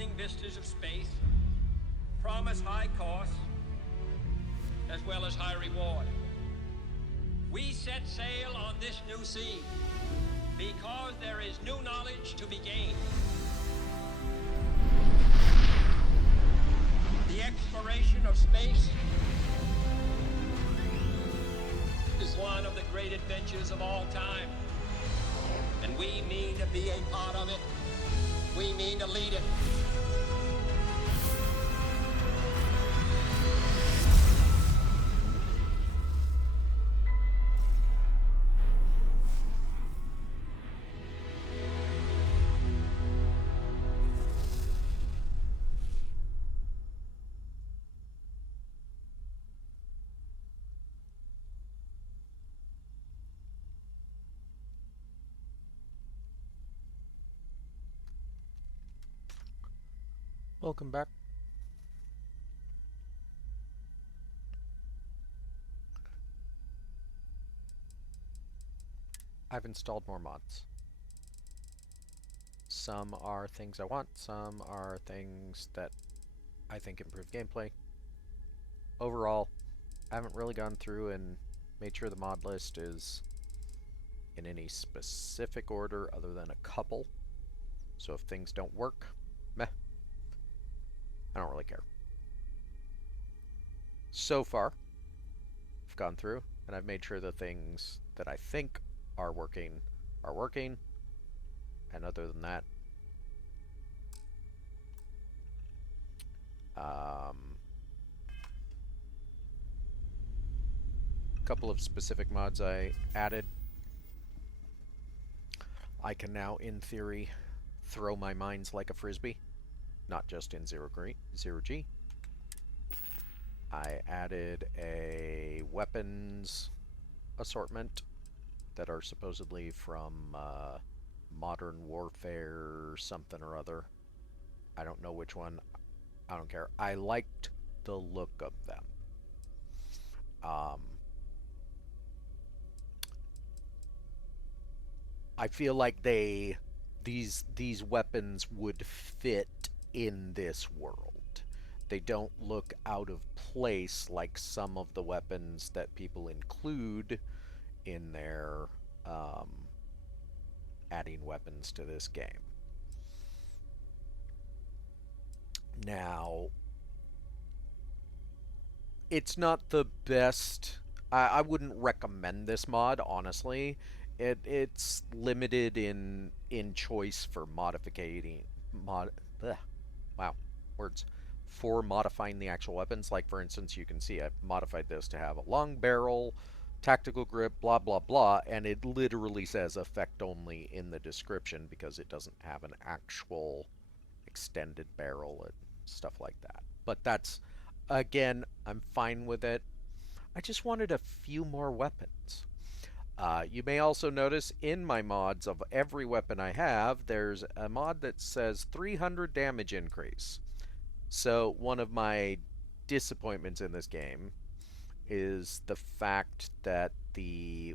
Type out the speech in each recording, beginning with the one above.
threatening vistas of space promise high costs as well as high reward. We set sail on this new sea because there is new knowledge to be gained. The exploration of space is one of the great adventures of all time. And we mean to be a part of it. We mean to lead it. Welcome back. I've installed more mods. Some are things I want, some are things that I think improve gameplay. Overall, I haven't really gone through and made sure the mod list is in any specific order other than a couple. So if things don't work, meh. I don't really care. So far, I've gone through and I've made sure the things that I think are working, and other than that, a couple of specific mods I added. I can now, in theory, throw my mines like a frisbee. Not just in zero G. I added a weapons assortment that are supposedly from Modern Warfare something or other. I don't know which one. I don't care. I liked the look of them. I feel like these weapons would fit in this world. They don't look out of place like some of the weapons that people include in their adding weapons to this game. Now, it's not the best. I wouldn't recommend this mod, honestly. It's limited in choice for for modifying the actual weapons. Like, for instance, you can see I've modified this to have a long barrel, tactical grip, blah blah blah, and it literally says effect only in the description because it doesn't have an actual extended barrel and stuff like that. But that's, again, I'm fine with it. I just wanted a few more weapons. You may also notice in my mods of every weapon I have, there's a mod that says 300 damage increase. So one of my disappointments in this game is the fact that the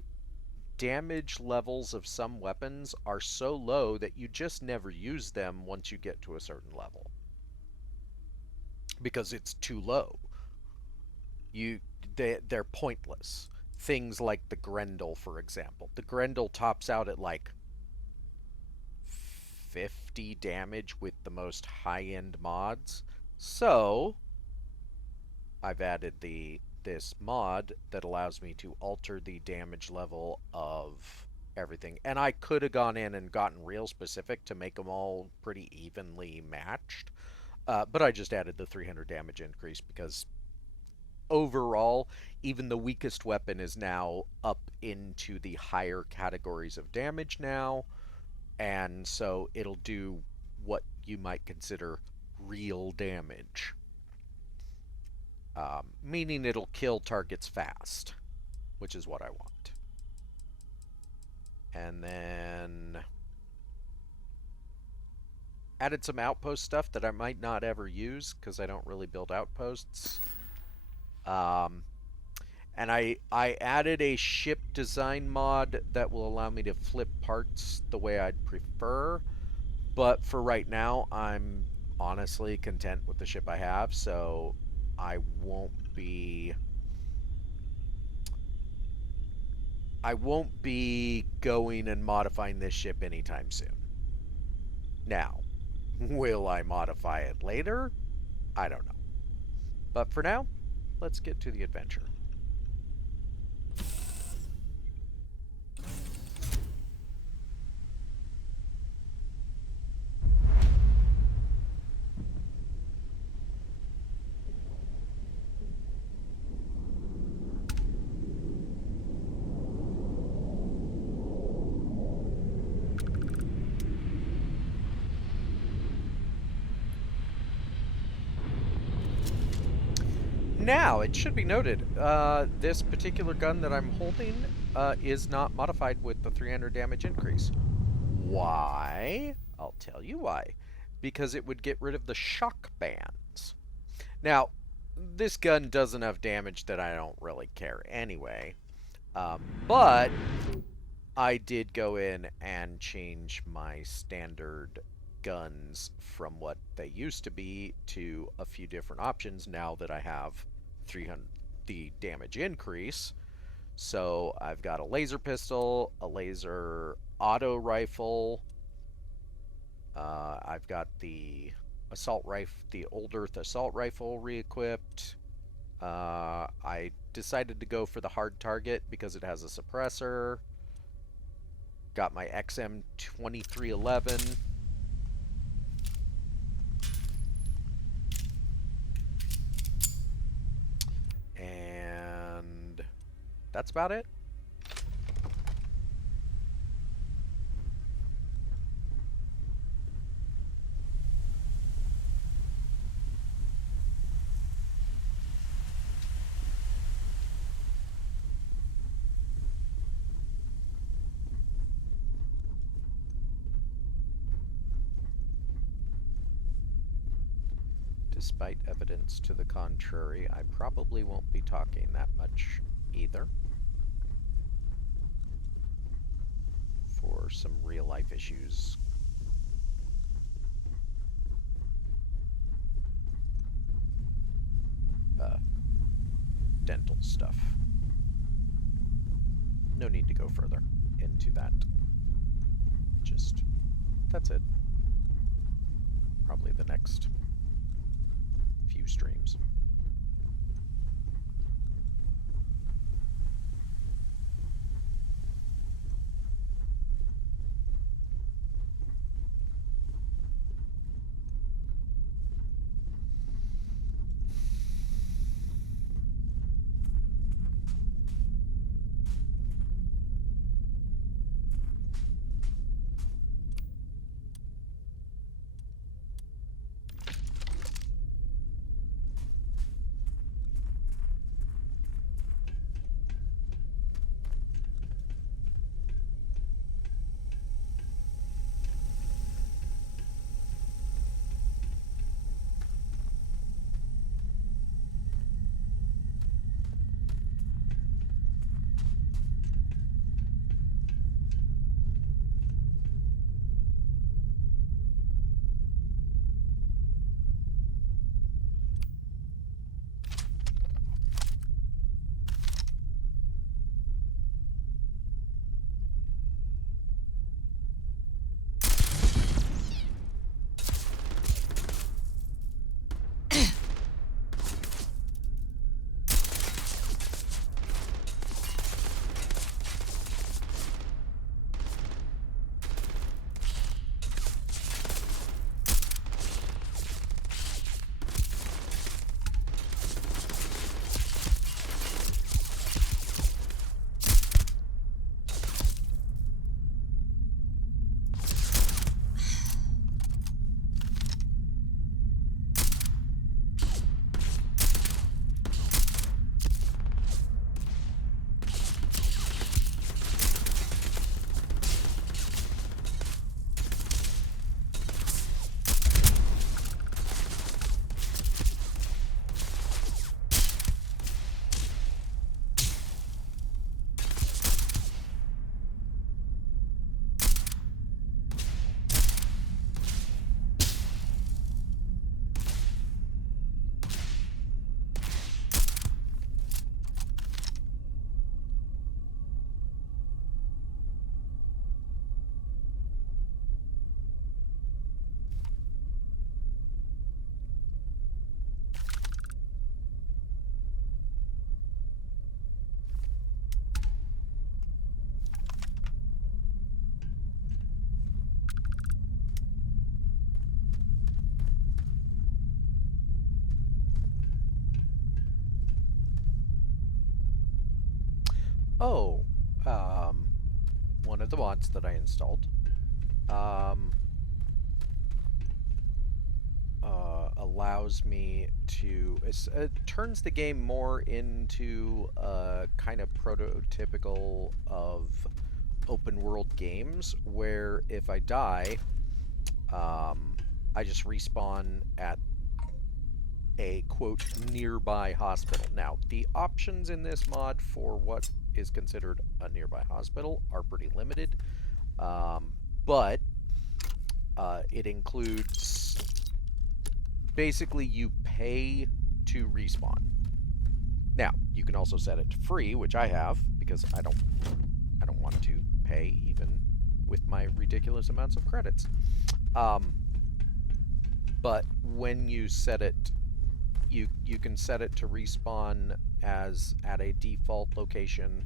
damage levels of some weapons are so low that you just never use them once you get to a certain level. Because it's too low. They're pointless. Things like the Grendel, for example. The Grendel tops out at like 50 damage with the most high-end mods. So I've added this mod that allows me to alter the damage level of everything. And I could have gone in and gotten real specific to make them all pretty evenly matched. But I just added the 300 damage increase because overall, even the weakest weapon is now up into the higher categories of damage now, and so it'll do what you might consider real damage. Meaning it'll kill targets fast, which is what I want. And then added some outpost stuff that I might not ever use because I don't really build outposts. And I added a ship design mod that will allow me to flip parts the way I'd prefer. But for right now, I'm honestly content with the ship I have, so I won't be going and modifying this ship anytime soon. Now, will I modify it later? I don't know. But for now, let's get to the adventure. Now, it should be noted, this particular gun that I'm holding is not modified with the 300 damage increase. Why? I'll tell you why. Because it would get rid of the shock bands. Now, this gun does enough damage that I don't really care anyway. But I did go in and change my standard guns from what they used to be to a few different options now that I have 300 the damage increase. So I've got a laser pistol, a laser auto rifle. I've got the assault rifle, the Old Earth assault rifle re-equipped. I decided to go for the hard target because it has a suppressor. Got my XM 2311. And that's about it. Despite evidence to the contrary, I probably won't be talking that much either. For some real life issues. Dental stuff. No need to go further into that. Just, that's it. Probably the next few streams. Oh, um, one of the mods that I installed um, allows me to it turns the game more into a kind of prototypical of open world games where if I die, I just respawn at a quote nearby hospital. Now, the options in this mod for what is considered a nearby hospital are pretty limited, but it includes basically you pay to respawn. Now, you can also set it to free, which I have because I don't want to pay even with my ridiculous amounts of credits. Um, but when you set it, you can set it to respawn as at a default location.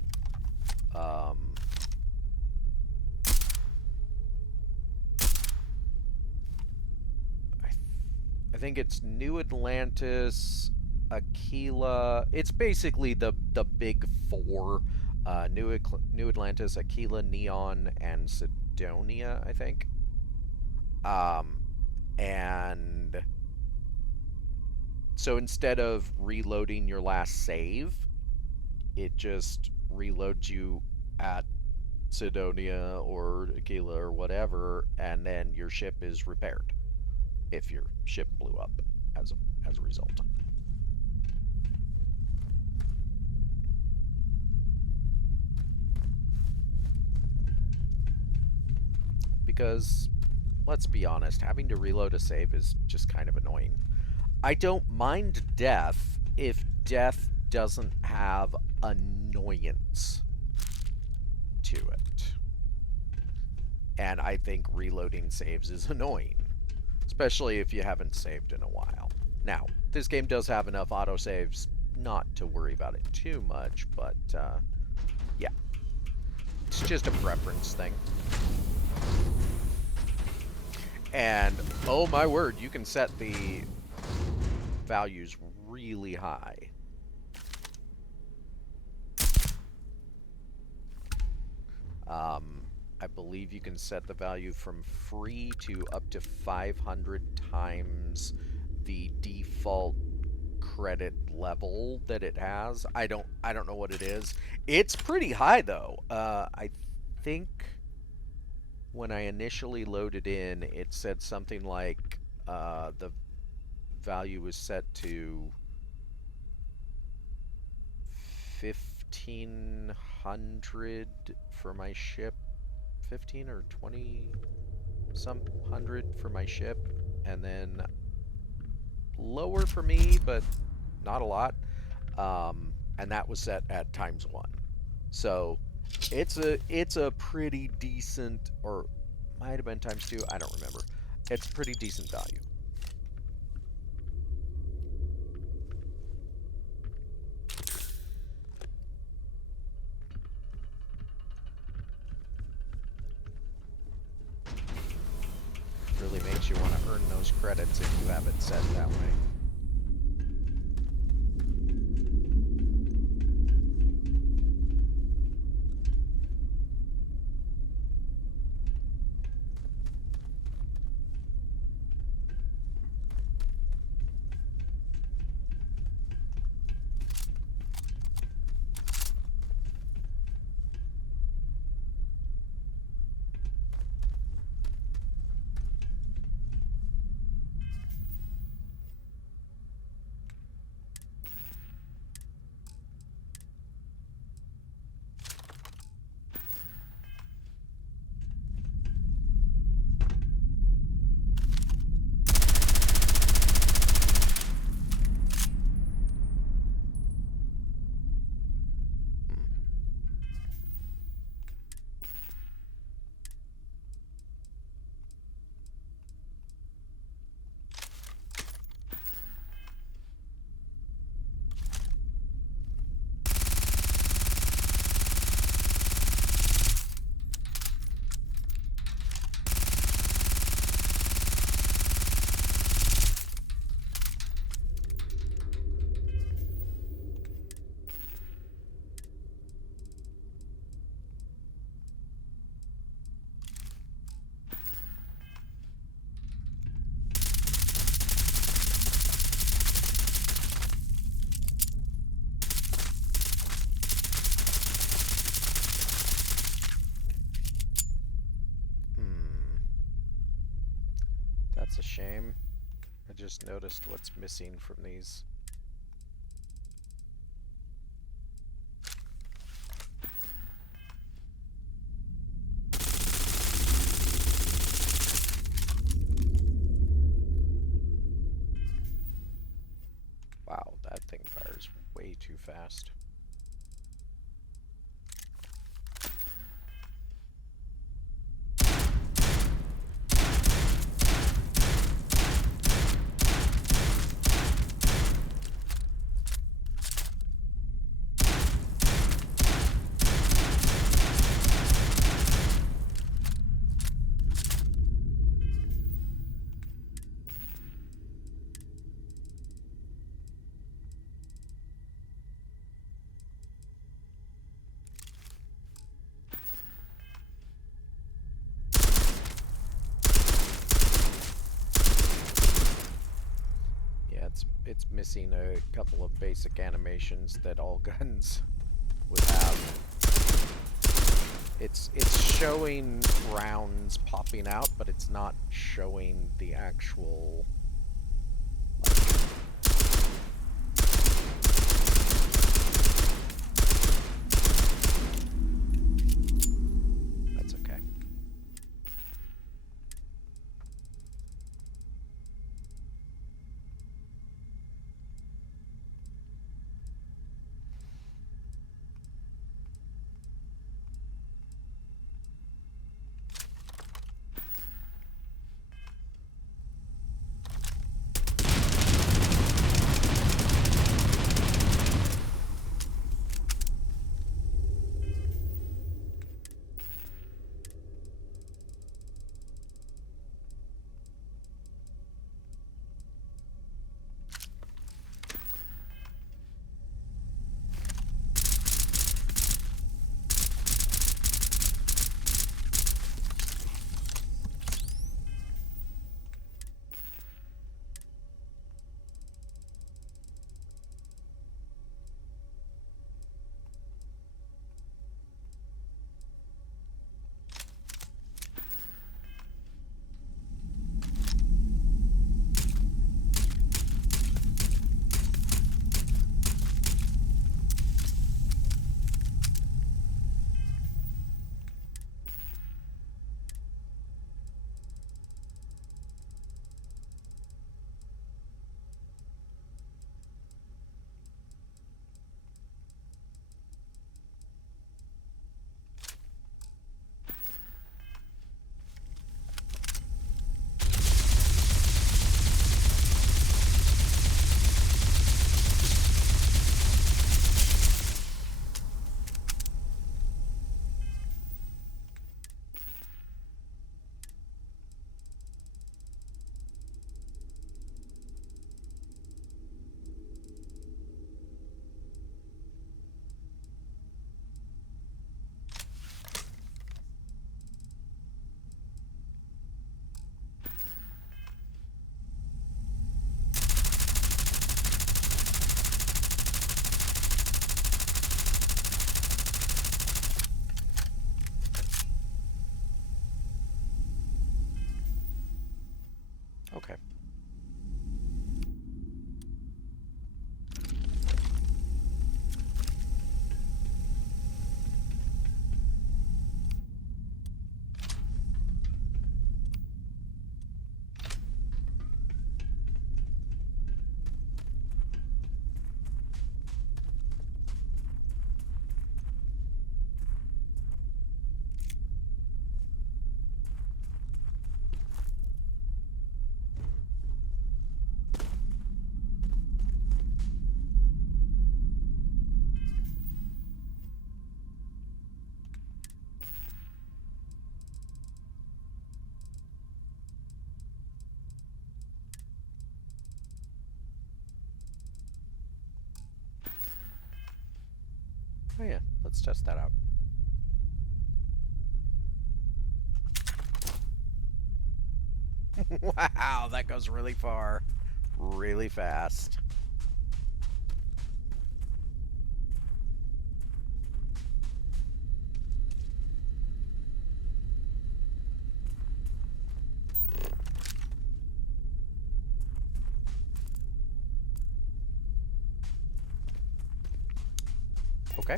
I think it's New Atlantis, Aquila. It's basically the big four: New Atlantis, Aquila, Neon, and Sidonia. I think. Um, and so instead of reloading your last save, it just reloads you at Sidonia or Aquila or whatever, and then your ship is repaired if your ship blew up as a result. Because let's be honest, having to reload a save is just kind of annoying. I don't mind death if death doesn't have annoyance to it. And I think reloading saves is annoying, especially if you haven't saved in a while. Now, this game does have enough autosaves not to worry about it too much, but yeah, it's just a preference thing. And oh my word, you can set the values really high. I believe you can set the value from free to up to 500 times the default credit level that it has. I don't know what it is. It's pretty high though. I think when I initially loaded in, it said something like the value was set to 1500 for my ship, 15 or 20 some hundred for my ship, and then lower for me, but not a lot. And that was set at ×1. So it's a pretty decent, or might have been ×2. I don't remember. It's a pretty decent value. Really makes you want to earn those credits if you have it set that way. shame. I just noticed what's missing from these. Wow, that thing fires way too fast. It's missing a couple of basic animations that all guns would have. It's showing rounds popping out, but it's not showing the actual, like, that's okay. Okay. Oh yeah, let's test that out. Wow, that goes really far, really fast. Okay.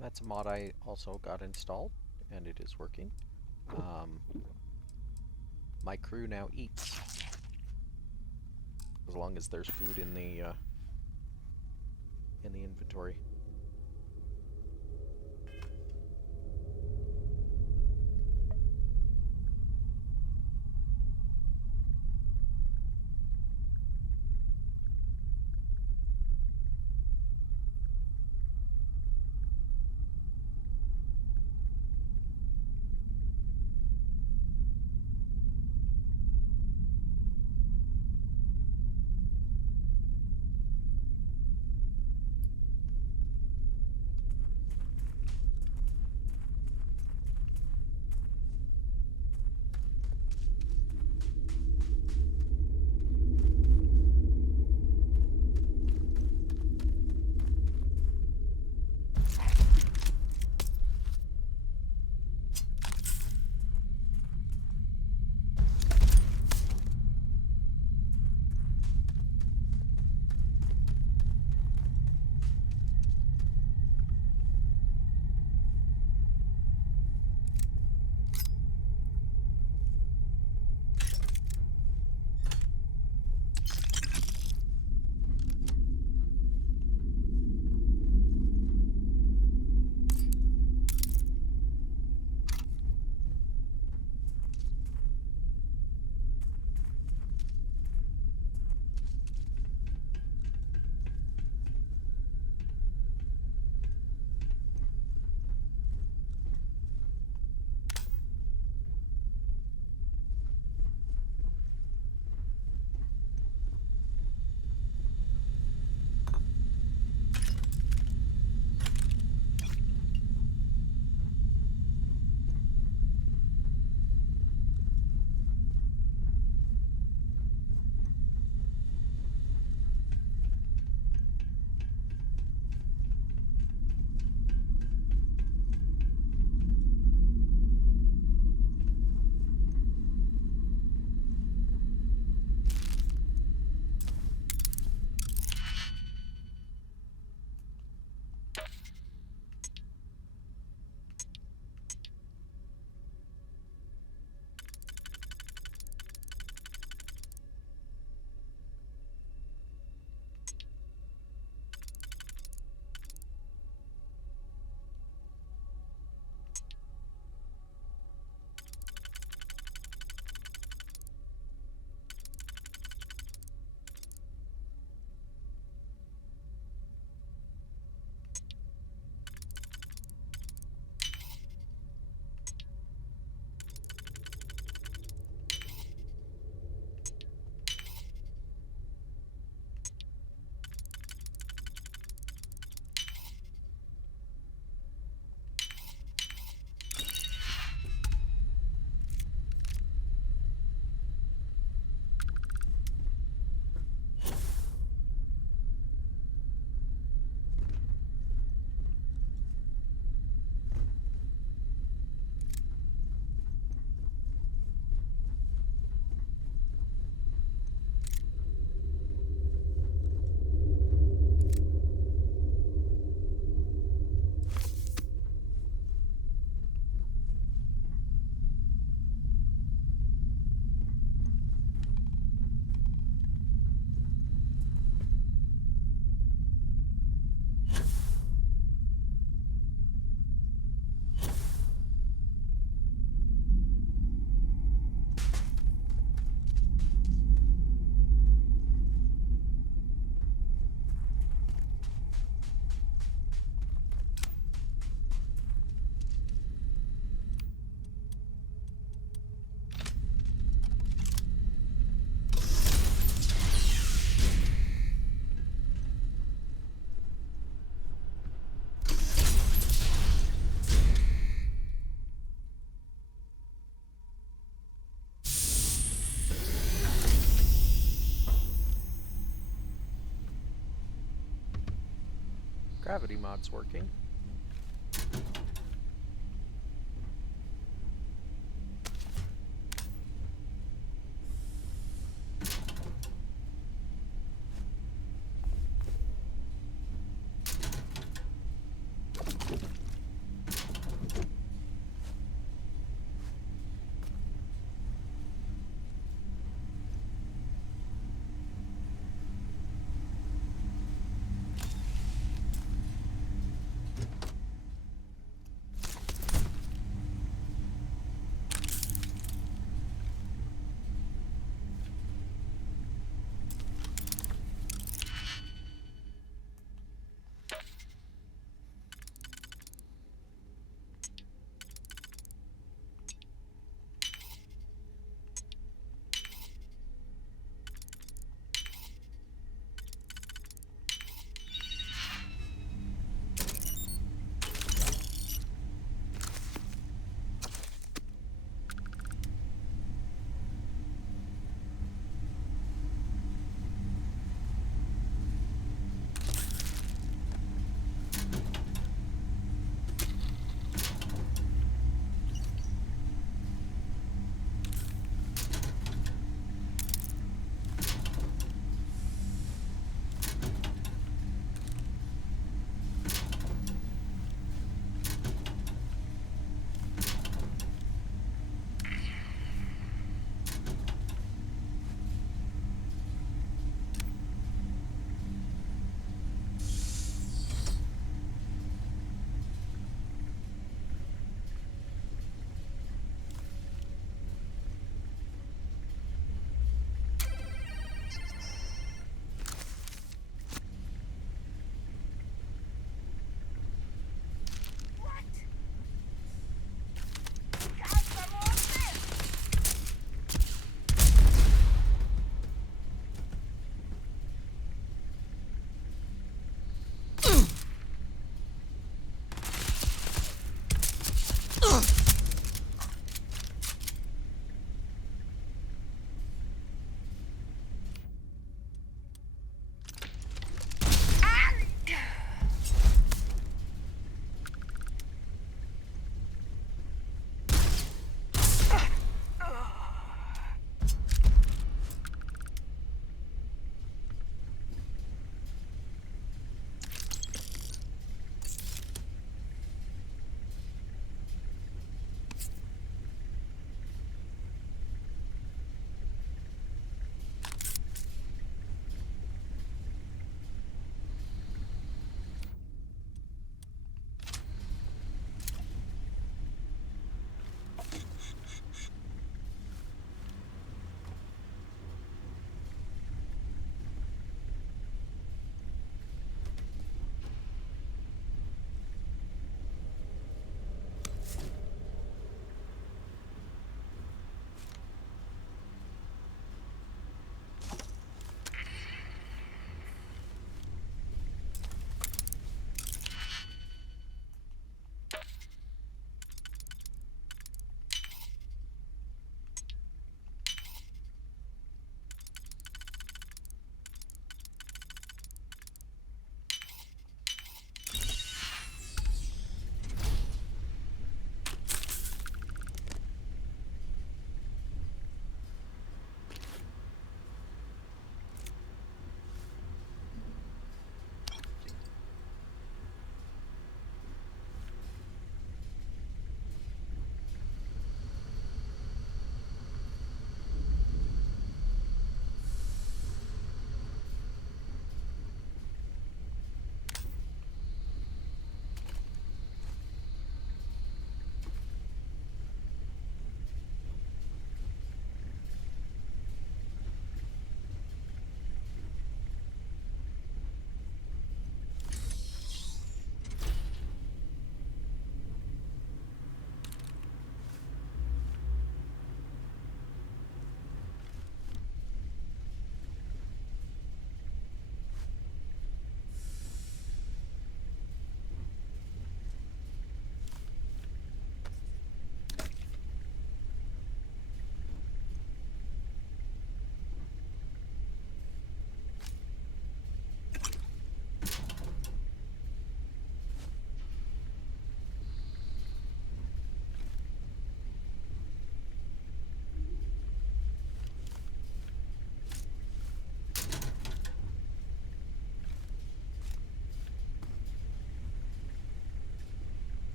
That's a mod I also got installed, and it is working. My crew now eats, as long as there's food in the inventory. Gravity mod's working.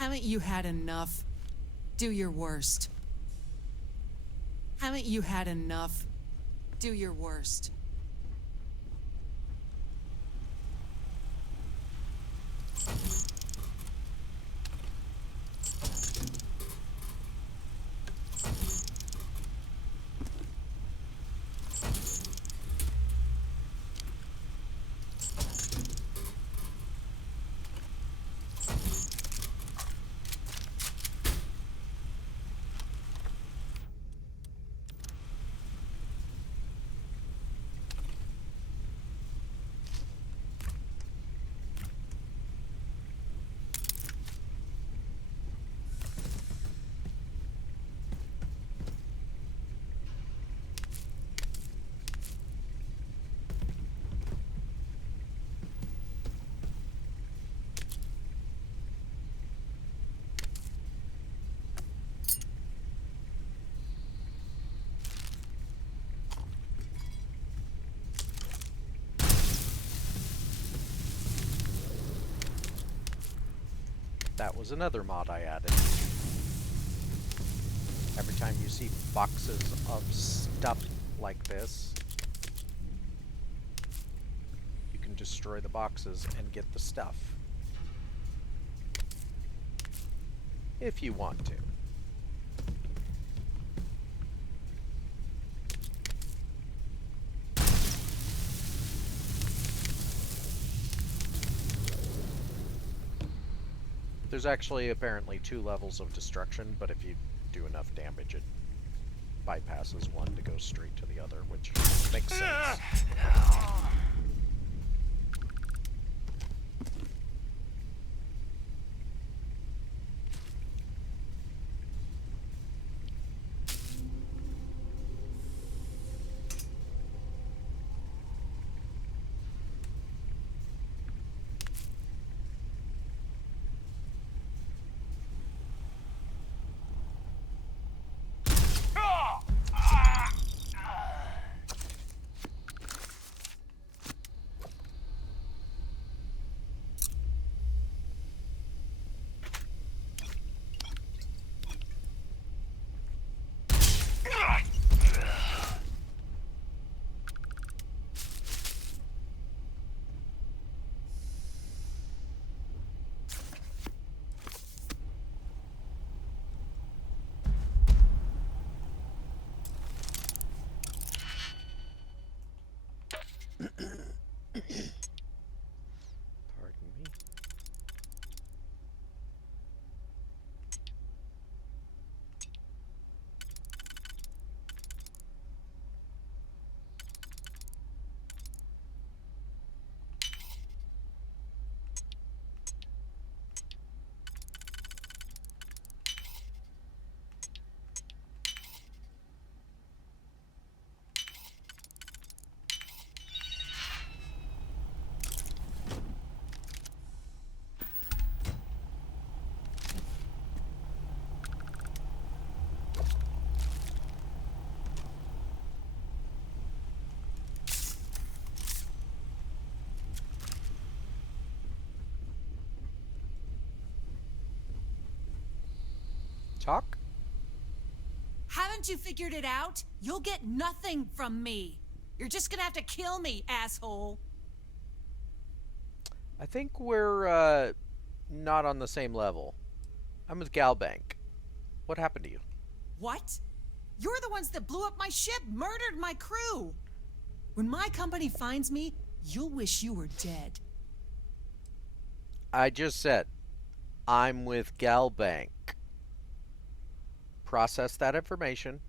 Haven't you had enough? Do your worst. Haven't you had enough? Do your worst. That was another mod I added. Every time you see boxes of stuff like this, you can destroy the boxes and get the stuff. If you want to. There's actually apparently 2 levels of destruction, but if you do enough damage, it bypasses one to go straight to the other, which makes sense. talk? Haven't you figured it out? You'll get nothing from me. You're just gonna have to kill me, asshole. I think we're not on the same level. I'm with Galbank. What happened to you? What? You're the ones that blew up my ship, murdered my crew. When my company finds me, you'll wish you were dead. I just said, I'm with Galbank. Process that information.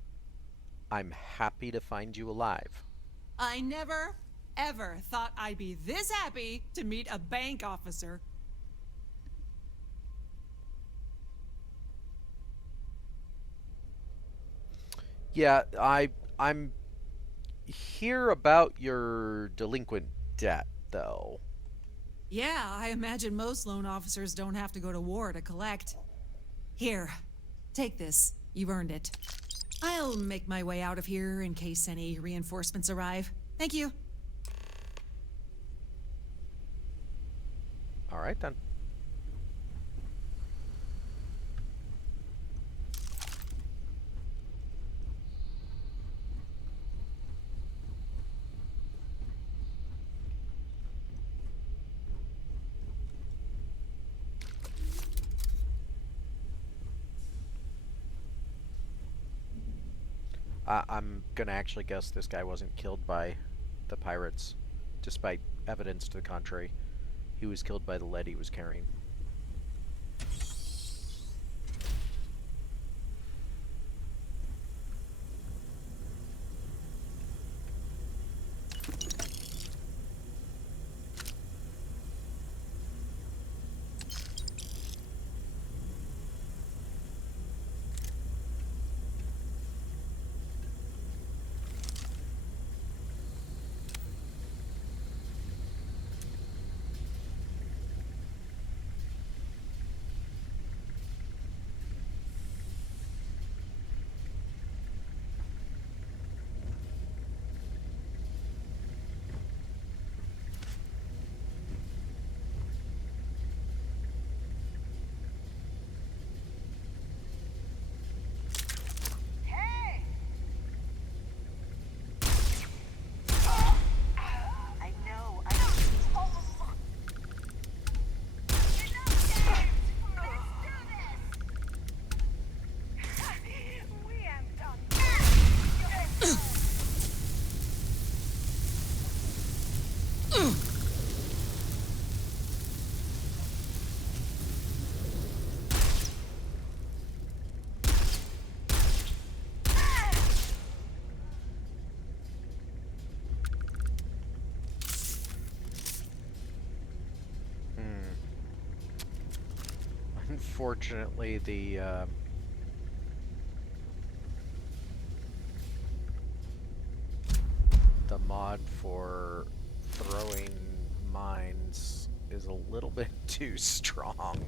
I'm happy to find you alive. I never, ever thought I'd be this happy to meet a bank officer. Yeah, I'm here about your delinquent debt, though. Yeah, I imagine most loan officers don't have to go to war to collect. Here, take this. You've earned it. I'll make my way out of here in case any reinforcements arrive. Thank you. All right, then. I'm gonna actually guess this guy wasn't killed by the pirates, despite evidence to the contrary. He was killed by the lead he was carrying. Unfortunately, the mod for throwing mines is a little bit too strong.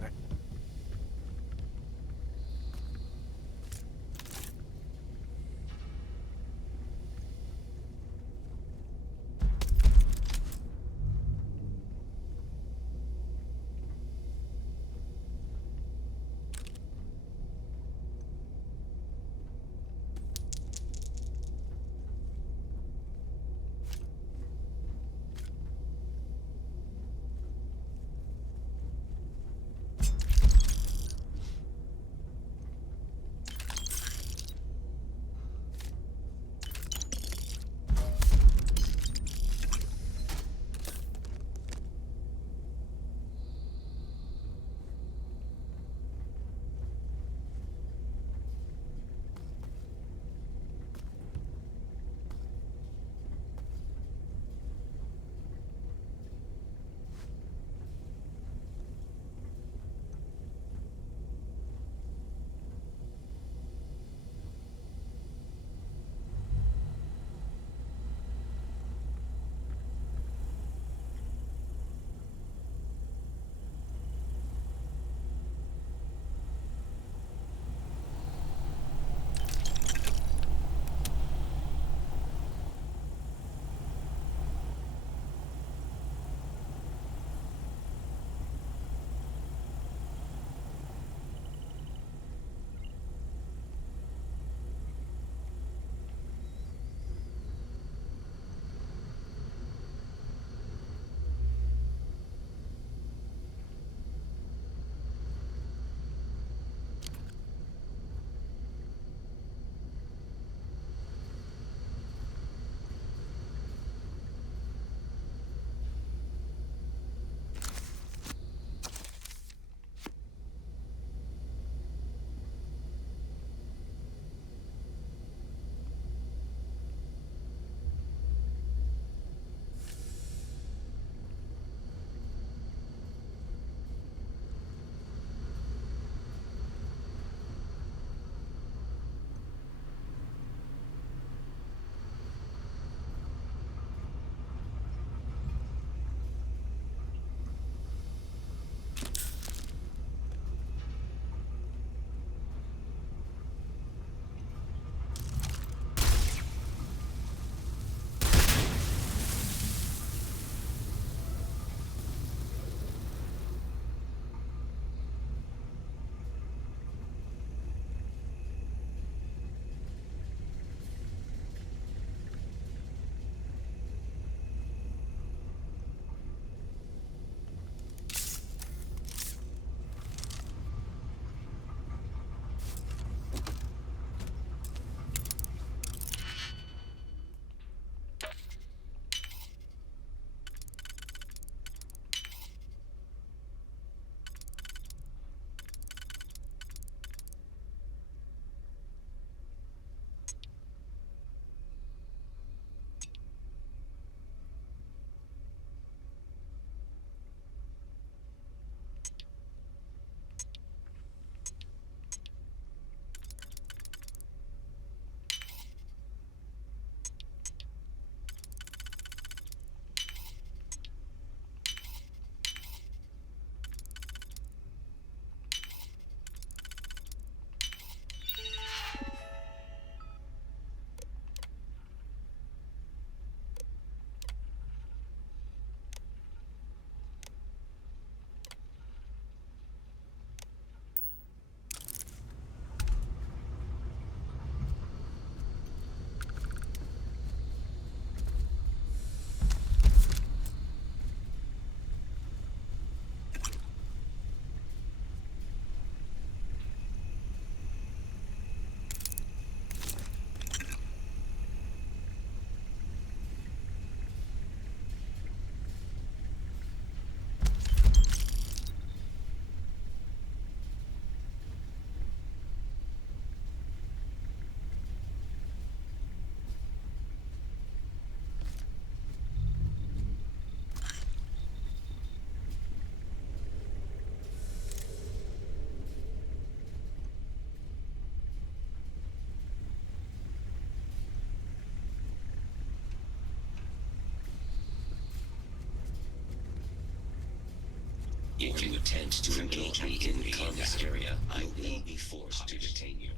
If you attempt to engage me in the combat area, I will be forced to detain you.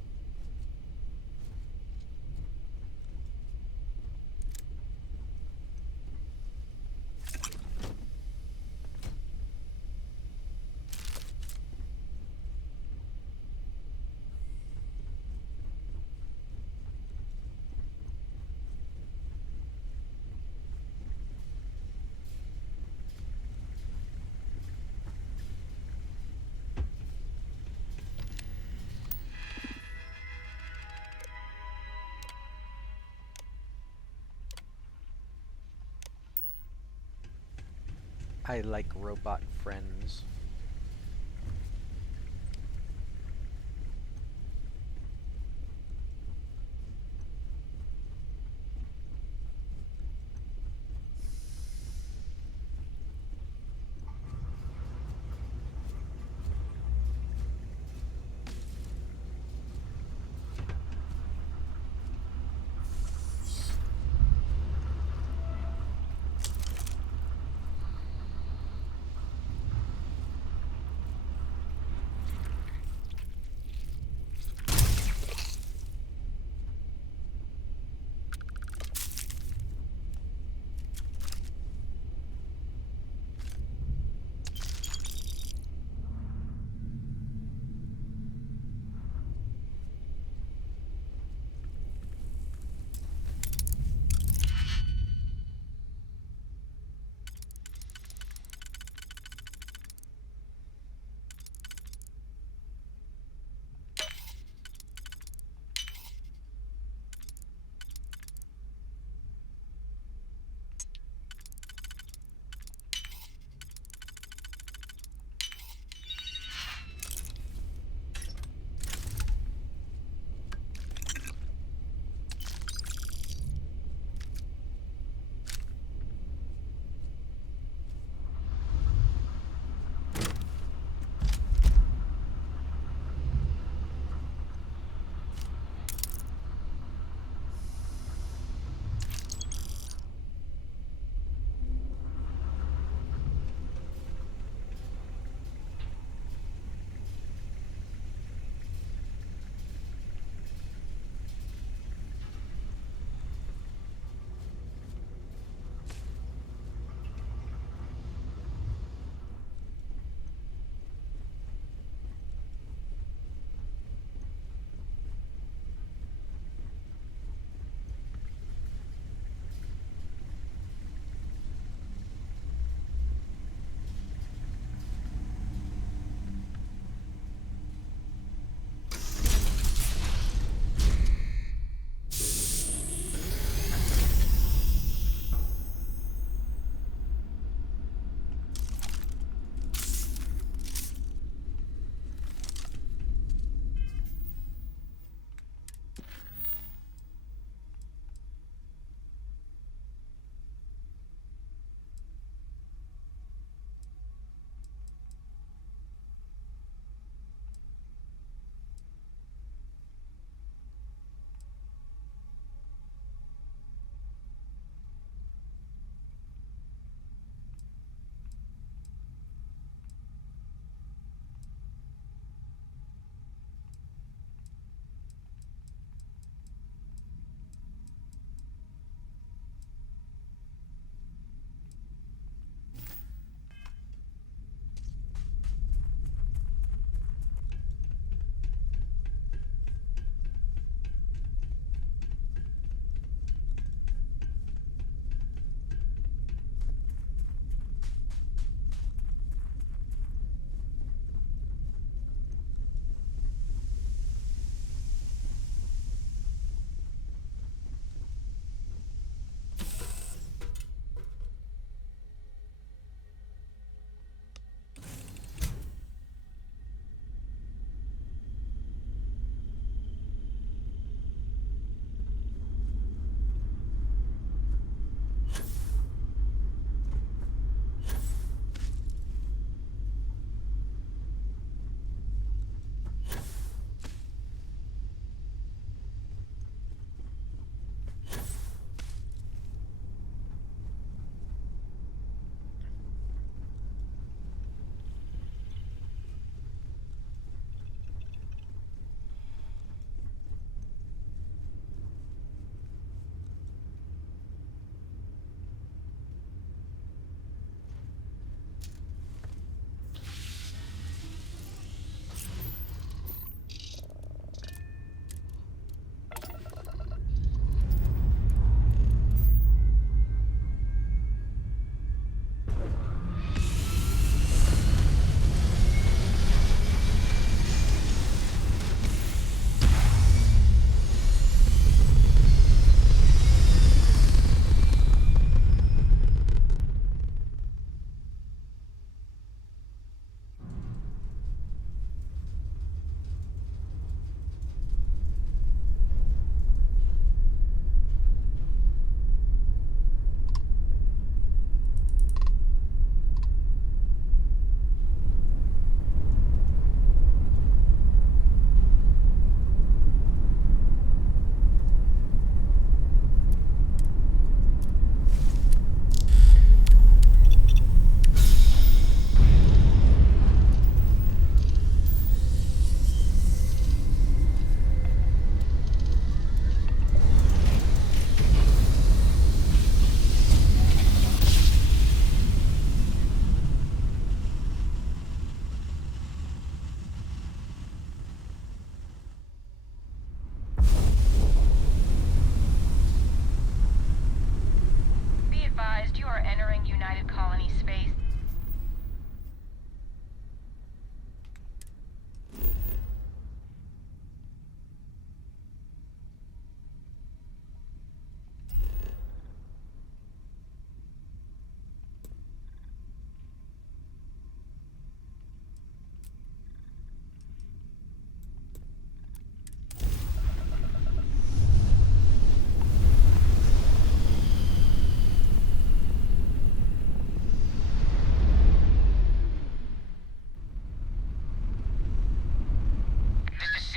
I like robot friends.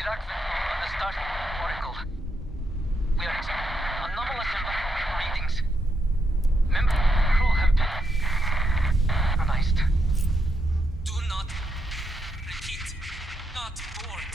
Sirac on the Starfield Oracle. We are anomalous readings. Member crew have been compromised. Do not repeat. Not board.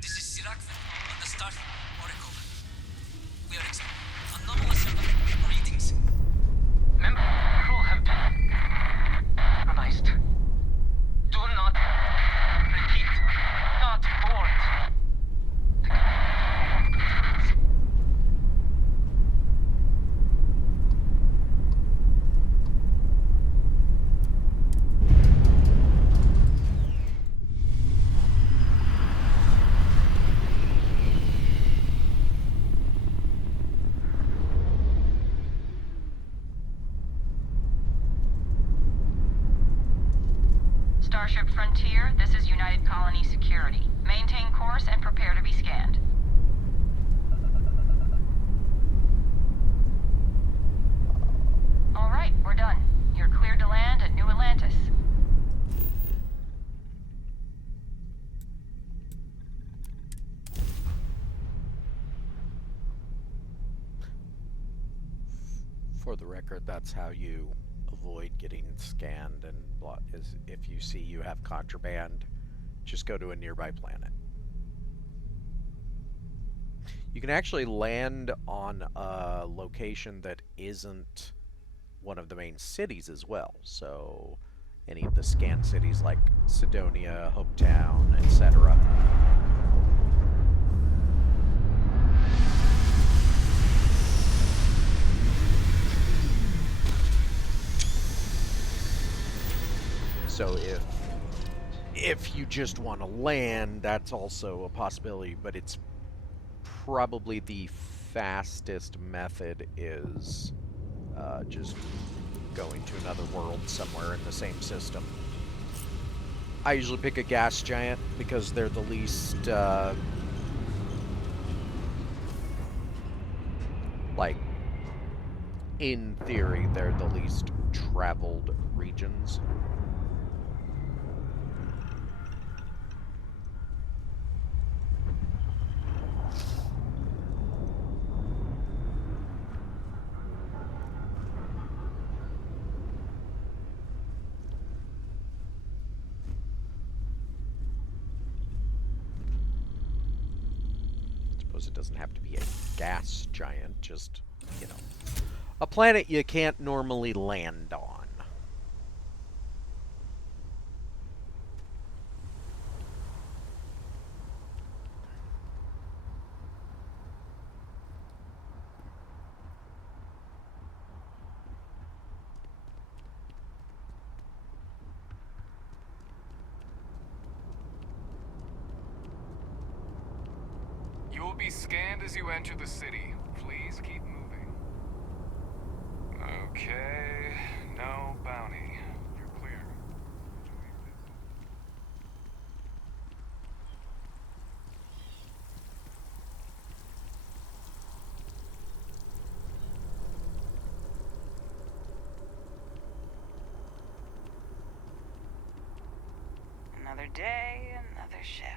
This is Sirac on the Starfield Oracle. We are anomalous readings. Member crew have been compromised. Do not repeat. Not board. Starship Frontier, this is United Colony Security. Maintain course and prepare to be scanned. All right, we're done. You're cleared to land at New Atlantis. For the record, that's how you avoid getting scanned and is if you see you have contraband, just go to a nearby planet. You can actually land on a location that isn't one of the main cities as well. So any of the scanned cities like Sidonia, Hopetown, etc. So if you just want to land, that's also a possibility, but it's probably the fastest method is just going to another world somewhere in the same system. I usually pick a gas giant because they're the least like in theory they're the least traveled regions. It doesn't have to be a gas giant, just, you know, a planet you can't normally land on. You will be scanned as you enter the city. Please keep moving. Okay, no bounty. You're clear. Another day, another shift.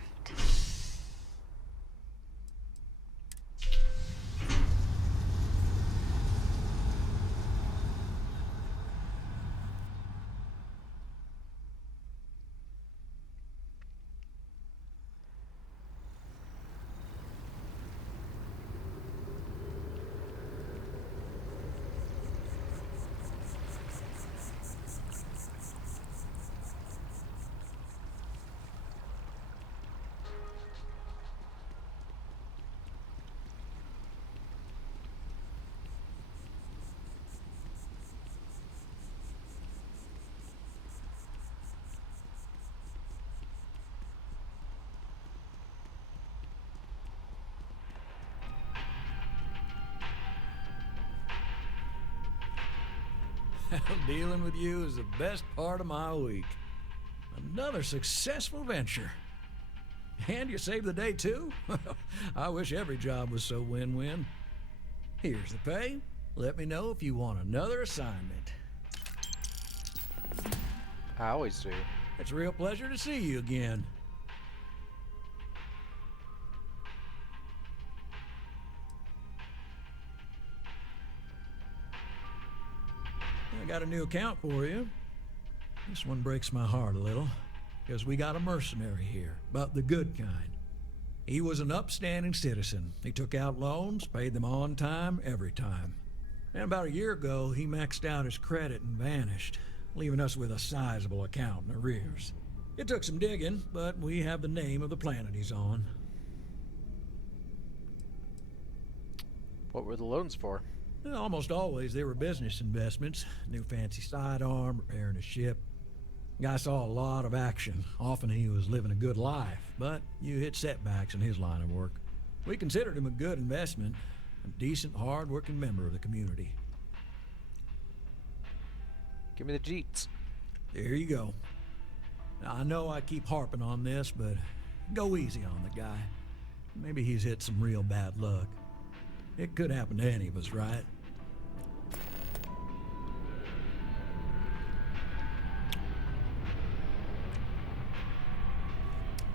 Dealing with you is the best part of my week. Another successful venture. And you saved the day, too? I wish every job was so win-win. Here's the pay. Let me know if you want another assignment. I always do. It's a real pleasure to see you again. I got a new account for you. This one breaks my heart a little, because we got a mercenary here, but the good kind. He was an upstanding citizen. He took out loans, paid them on time, every time. And about a year ago, he maxed out his credit and vanished, leaving us with a sizable account in arrears. It took some digging, but we have the name of the planet he's on. What were the loans for? Almost always they were business investments. New fancy sidearm, repairing a ship. Guy saw a lot of action. Often he was living a good life, but you hit setbacks in his line of work. We considered him a good investment, a decent, hard-working member of the community. Give me the Jeets. There you go. Now, I know I keep harping on this, but go easy on the guy. Maybe he's hit some real bad luck. It could happen to any of us, right?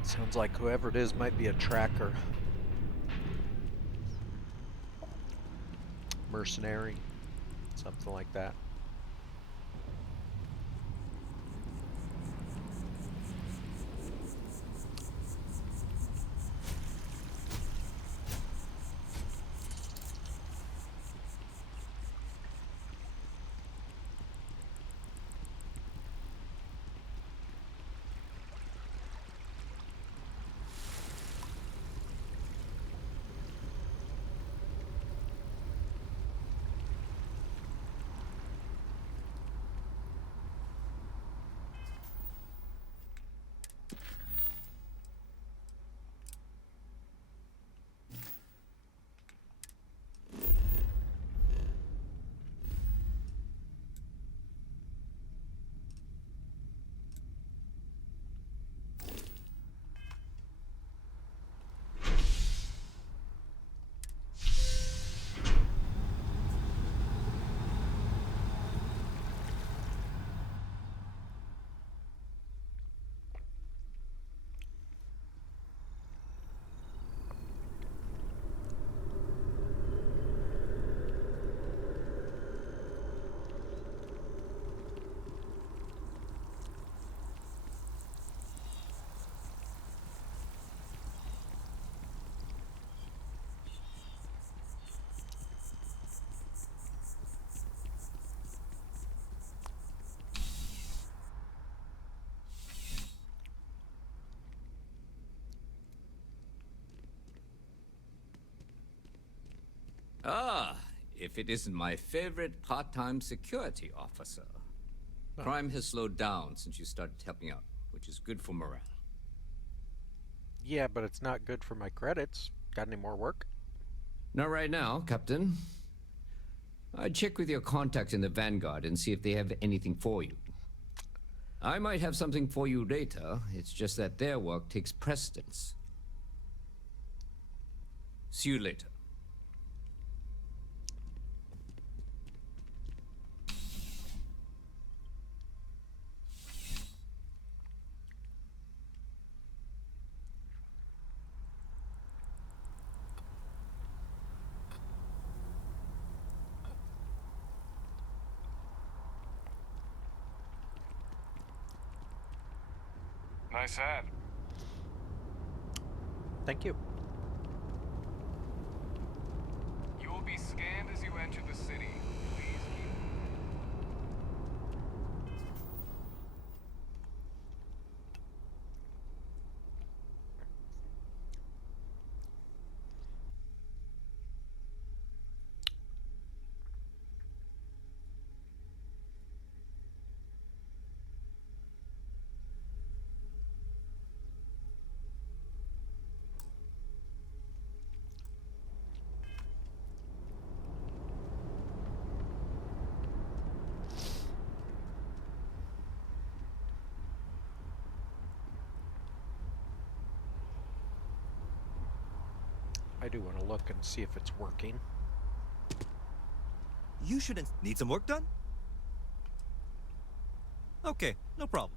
Sounds like whoever it is might be a tracker. Mercenary. Something like that. Ah, if it isn't my favorite part-time security officer. Crime has slowed down since you started helping out, which is good for morale. Yeah, but it's not good for my credits. Got any more work? Not right now, Captain. I'd check with your contacts in the Vanguard and see if they have anything for you. I might have something for you later. It's just that their work takes precedence. See you later. Nice hat. Thank you. You will be scanned as you enter the city. Please keep... I do want to look and see if it's working. You shouldn't need some work done? Okay, no problem.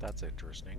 That's interesting.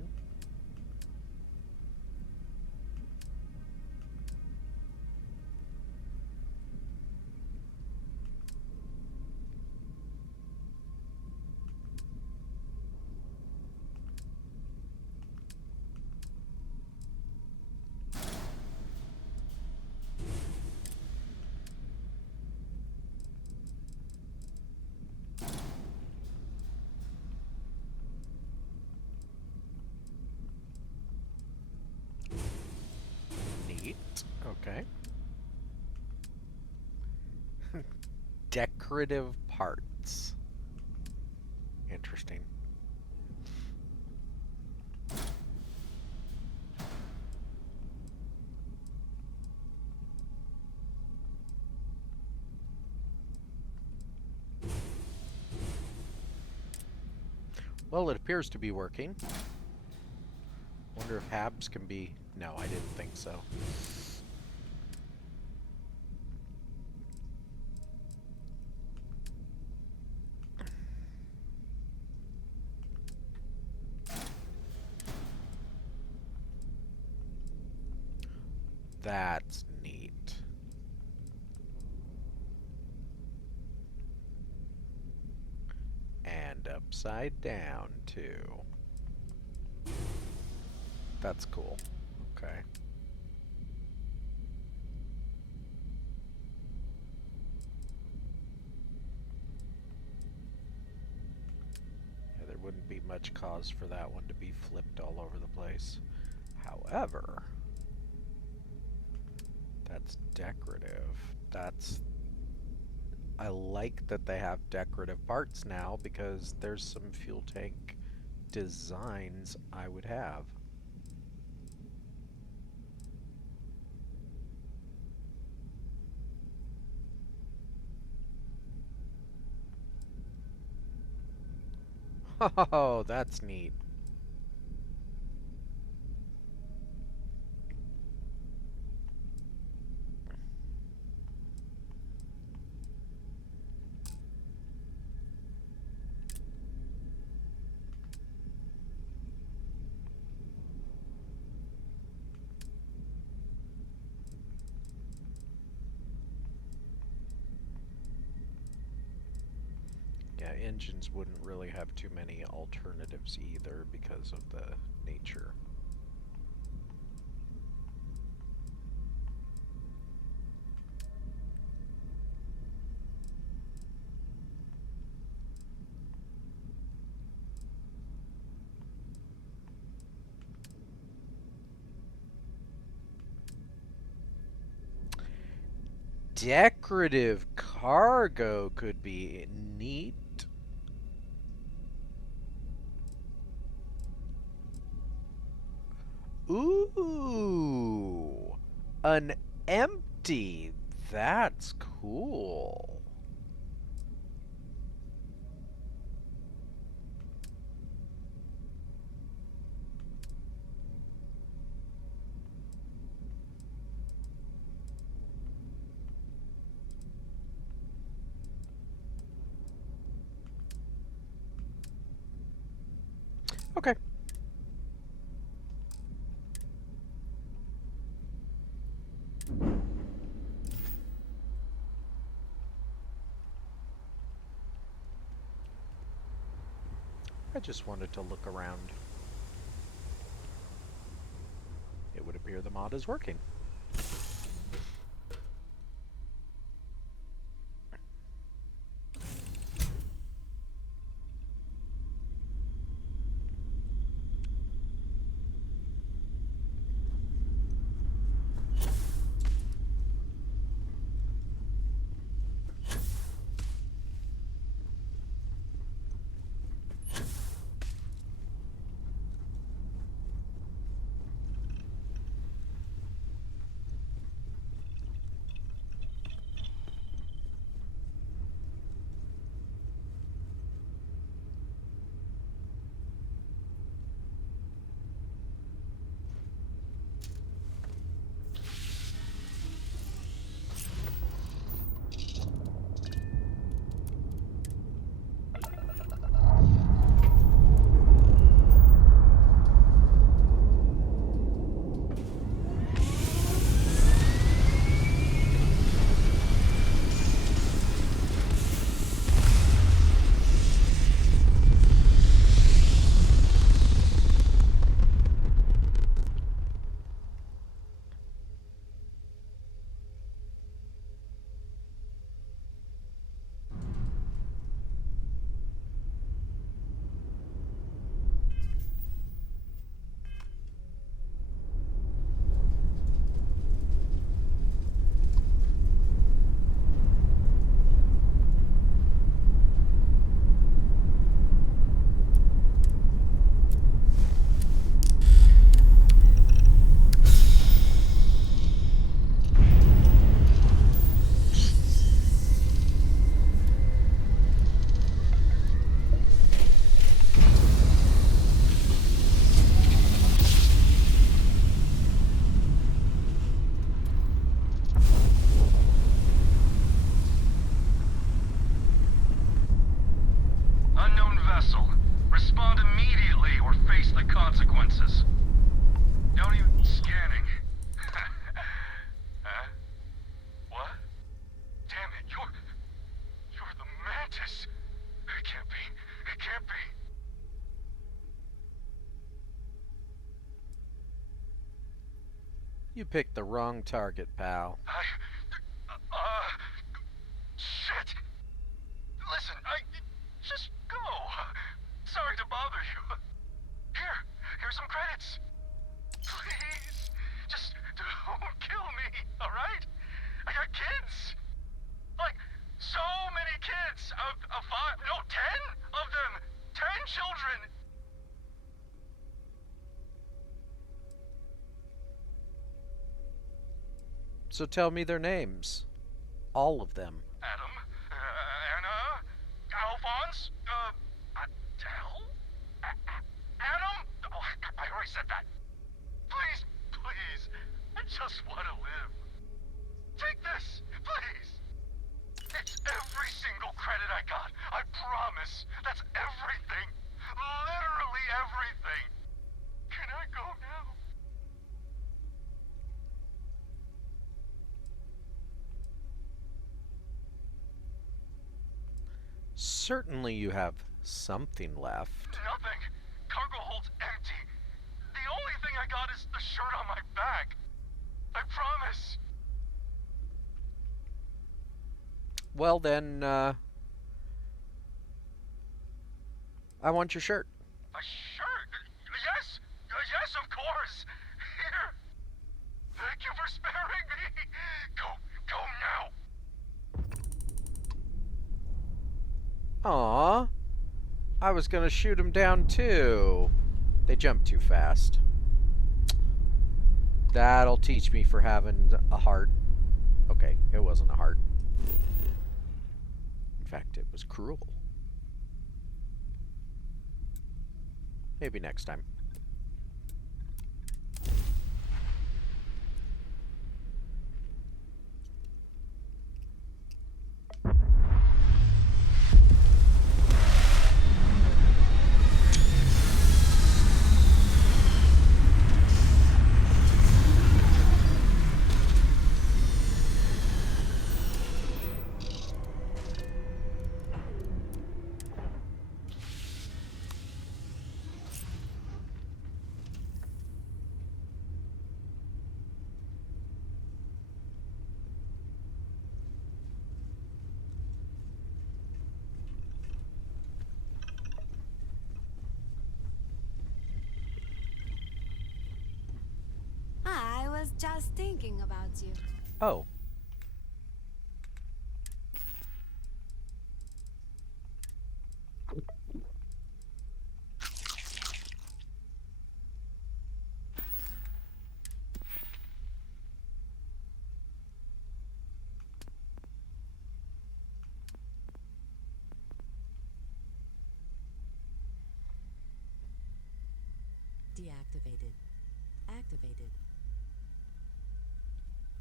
Neat. Okay. Decorative parts. Interesting. Well, it appears to be working. Wonder if Habs can be... No, I didn't think so. That's neat. And upside down, too. That's cool. Okay. Yeah, there wouldn't be much cause for that one to be flipped all over the place. However, that's decorative. I like that they have decorative parts now because there's some fuel tank designs I would have. Oh, that's neat. Yeah, engines wouldn't really have too many alternatives either because of the nature. Decorative cargo could be neat. Ooh, an empty. That's cool. Okay. I just wanted to look around. It would appear the mod is working. vessel. Respond immediately or face the consequences. Don't even... Scanning. Huh? What? Damn it, you're the Mantis. It can't be. It can't be. You picked the wrong target, pal. Shit. Listen, just go. Sorry to bother you. Here's some credits. Please, just don't kill me, alright? I got kids. Like, so many kids. Five, no, 10 of them. 10 children. So tell me their names. All of them. Adam, Anna, Alphonse, Adele? Adam? Oh, I already said that. Please, please, I just want to live. Take this, please. It's every single credit I got. I promise. That's everything. Literally everything. Can I go now? Certainly you have something left. Nothing. Cargo hold's empty. The only thing I got is the shirt on my back. I promise. Well then, I want your shirt. A shirt? Yes! Yes, of course! Here! Thank you for sparing me! Go now! Aww. I was gonna shoot him down too. They jumped too fast. That'll teach me for having a heart. Okay, it wasn't a heart. In fact, it was cruel. Maybe next time. I was just thinking about you. Oh. Deactivated. Activated.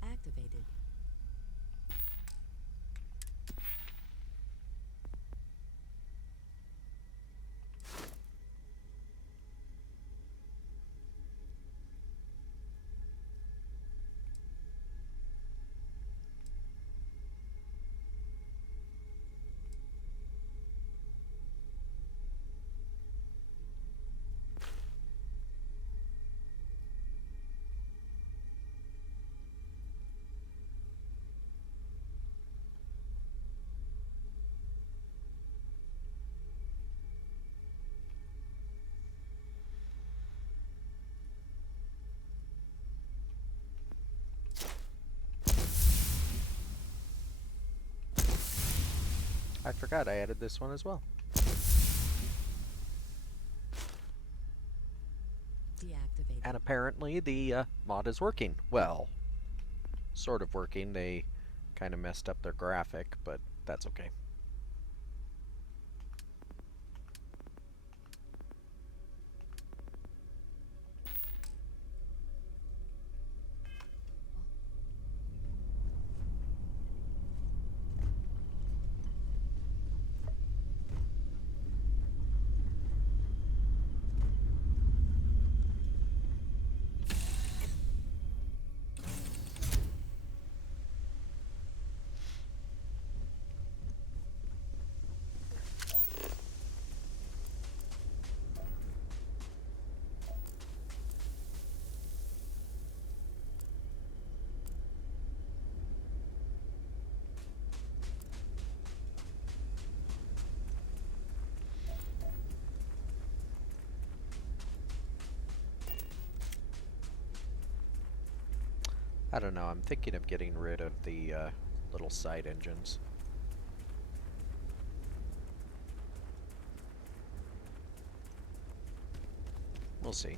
Activated. I forgot I added this one as well. Deactivated. And apparently the mod is working. Well, sort of working. They kind of messed up their graphic, but that's okay. I don't know, I'm thinking of getting rid of the little side engines. We'll see.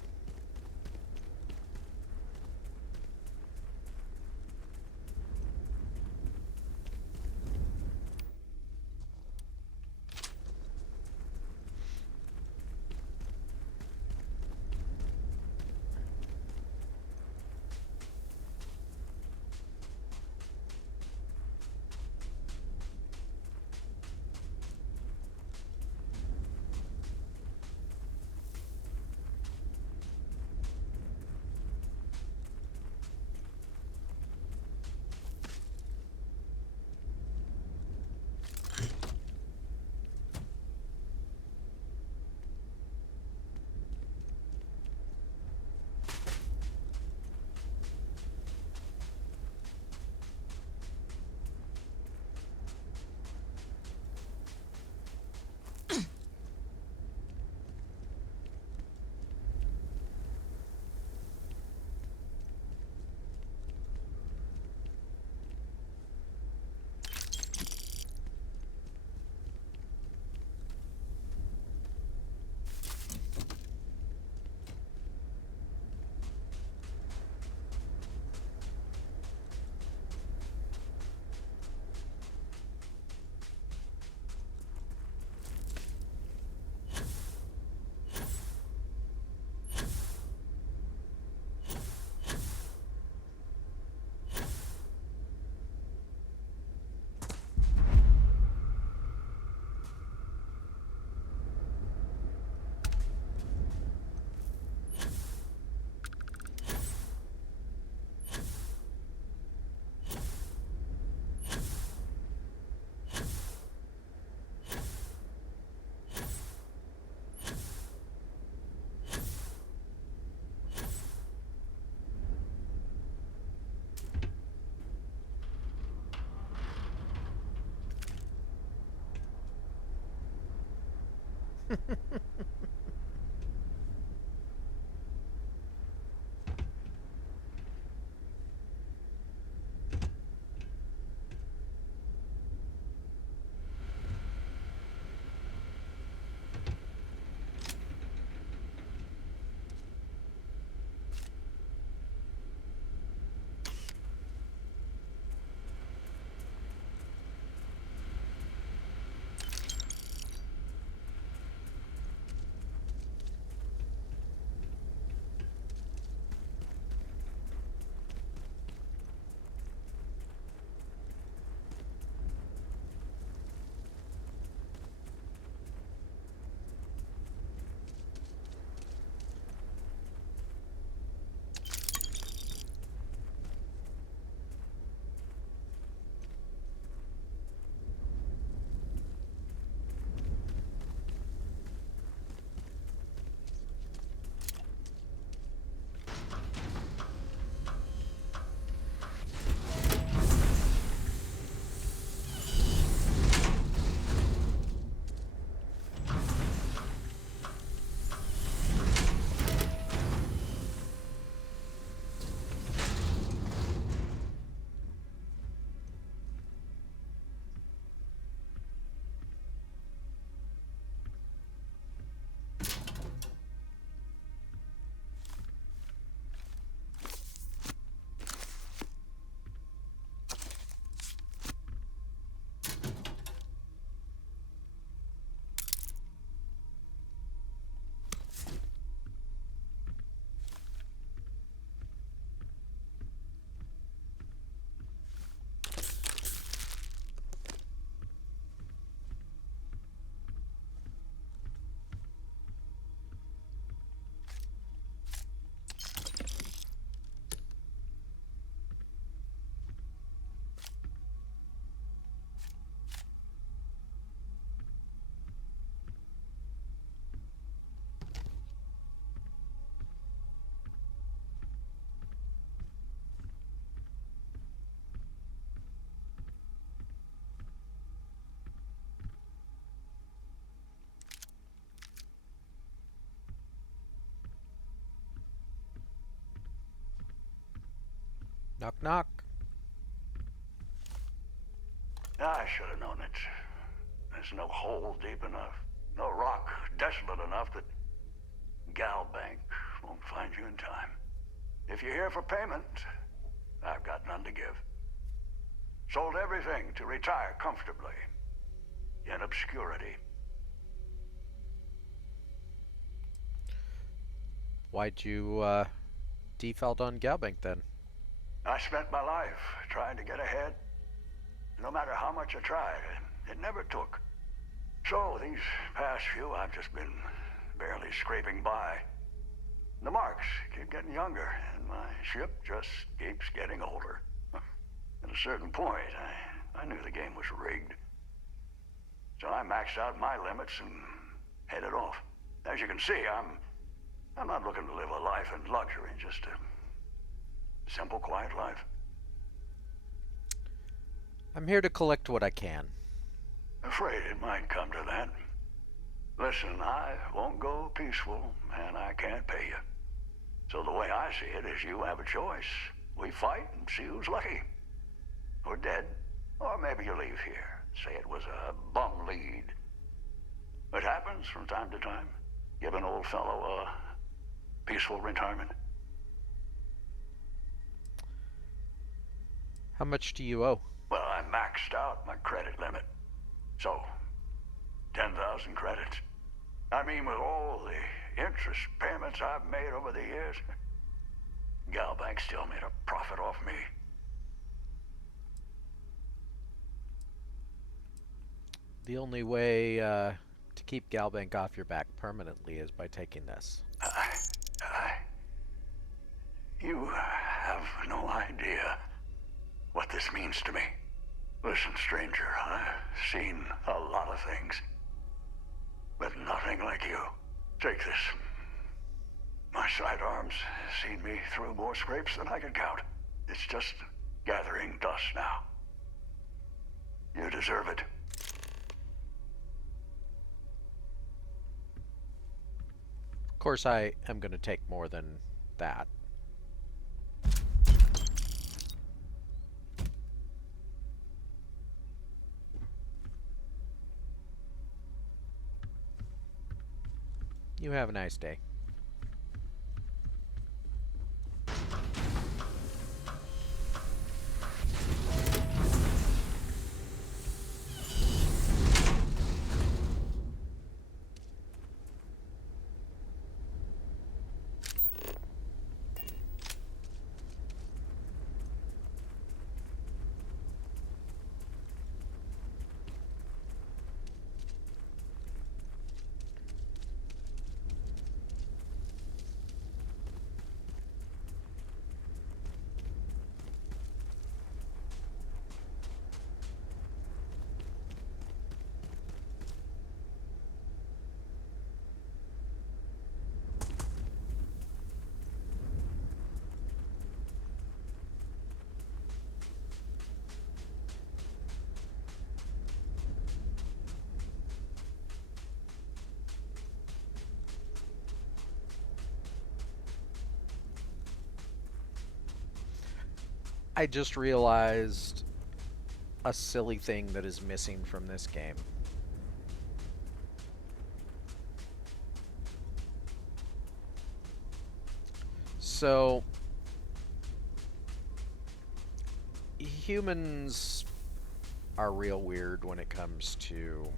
Knock knock. I should have known it. There's no hole deep enough, no rock desolate enough that Galbank won't find you in time. If you're here for payment, I've got none to give. Sold everything to retire comfortably, in obscurity. Why'd you default on Galbank then? I spent my life trying to get ahead. No matter how much I tried, it never took. So these past few, I've just been barely scraping by. The marks keep getting younger, and my ship just keeps getting older. At a certain point, I knew the game was rigged. So I maxed out my limits and headed off. As you can see, I'm not looking to live a life in luxury, just a simple, quiet life. I'm here to collect what I can. Afraid it might come to that. Listen, I won't go peaceful, and I can't pay you. So the way I see it is you have a choice. We fight and see who's lucky. Or dead. Or maybe you leave here. Say it was a bum lead. It happens from time to time. Give an old fellow a peaceful retirement. How much do you owe? Well, I maxed out my credit limit. So, 10,000 credits. I mean, with all the interest payments I've made over the years, Galbank still made a profit off me. The only way to keep Galbank off your back permanently is by taking this. You have no idea what this means to me. Listen, stranger, I've seen a lot of things, but nothing like you. Take this. My sidearms seen me through more scrapes than I could count. It's just gathering dust now. You deserve it. Of course, I am going to take more than that. You have a nice day. I just realized a silly thing that is missing from this game. So, humans are real weird when it comes to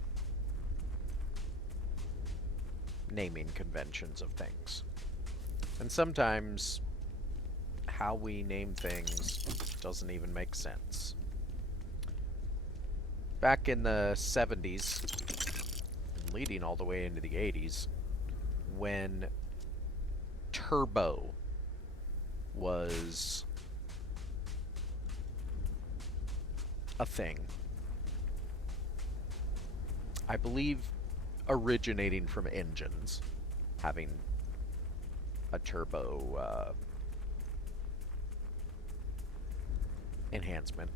naming conventions of things. And sometimes how we name things doesn't even make sense. Back in the 70s, leading all the way into the 80s, when turbo was a thing, I believe originating from engines, having a turbo enhancement.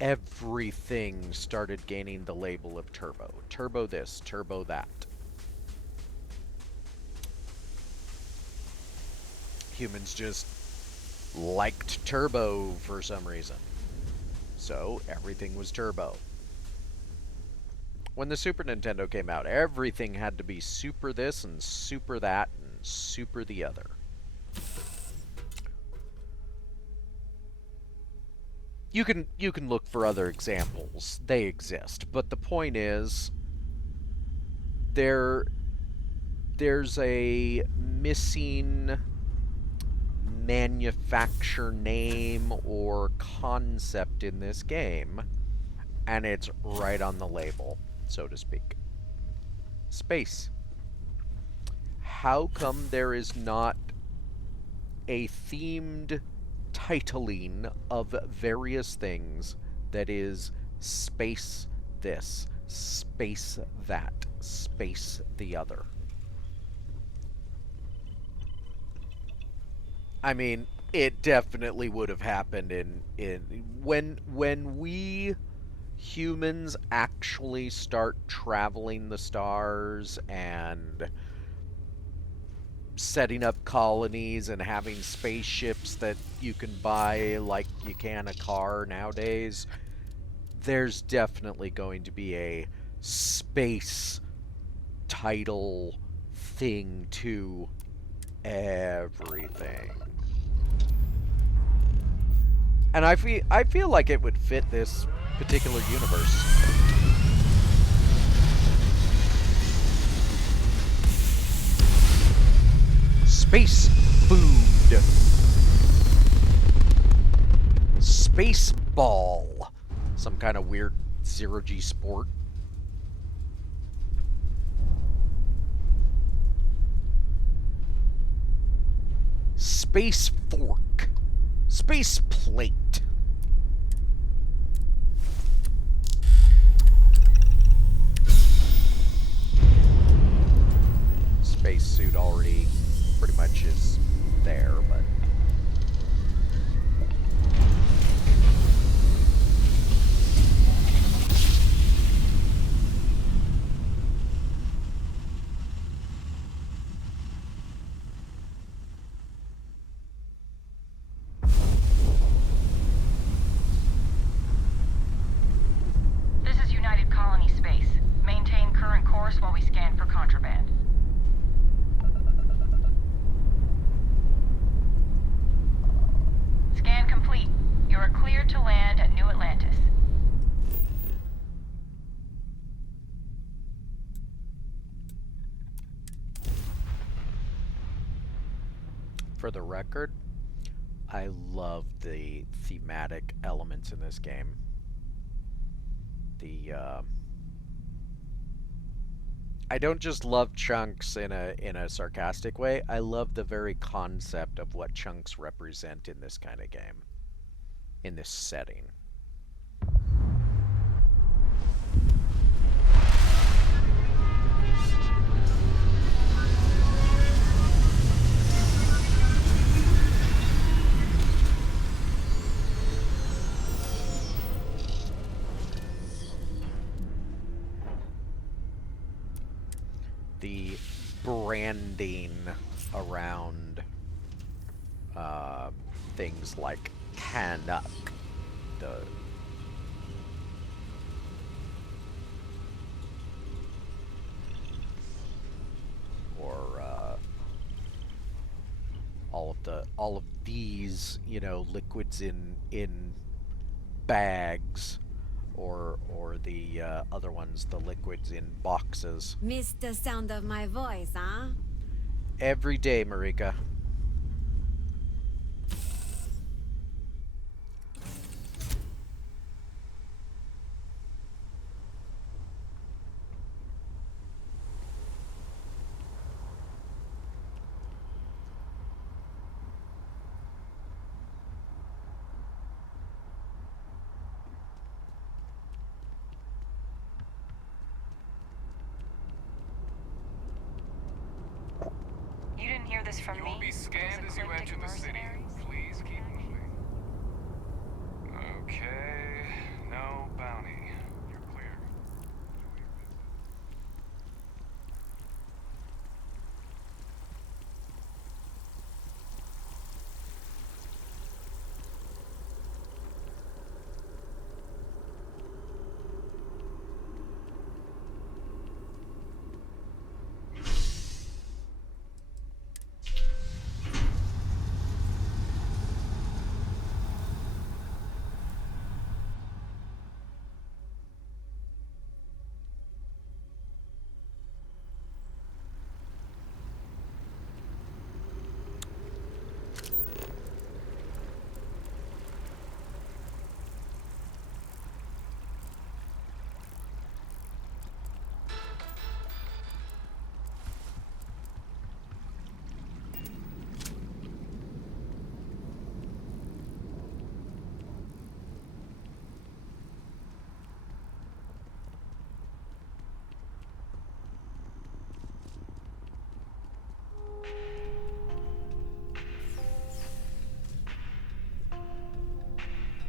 Everything started gaining the label of turbo. Turbo this, turbo that. Humans just liked turbo for some reason. So everything was turbo. When the Super Nintendo came out, everything had to be super this and super that and super the other. You can look for other examples. They exist. But the point is, there's a missing manufacturer name or concept in this game, and it's right on the label, so to speak. Space. How come there is not a themed titling of various things that is space this, space that, space the other? I mean, it definitely would have happened in when we humans actually start traveling the stars and setting up colonies and having spaceships that you can buy like you can a car nowadays. There's definitely going to be a space title thing to everything. And I feel like it would fit this particular universe. Space food. Space ball. Some kind of weird zero-G sport. Space fork. Space plate. Space suit already pretty much is there, but This is United Colony Space. Maintain current course while we scan for contraband. Scan complete. You are cleared to land at New Atlantis. for the record, I love the thematic elements in this game. I don't just love chunks in a sarcastic way. I love the very concept of what chunks represent in this kind of game, in this setting. The branding around things like Canuck, or all of these, you know, liquids in bags, or the other ones, the liquids in boxes. Missed the sound of my voice, huh? Every day, Marika. You didn't hear this from me? You will be scanned as you enter the city. Please keep moving. Okay, no bounty. You're clear.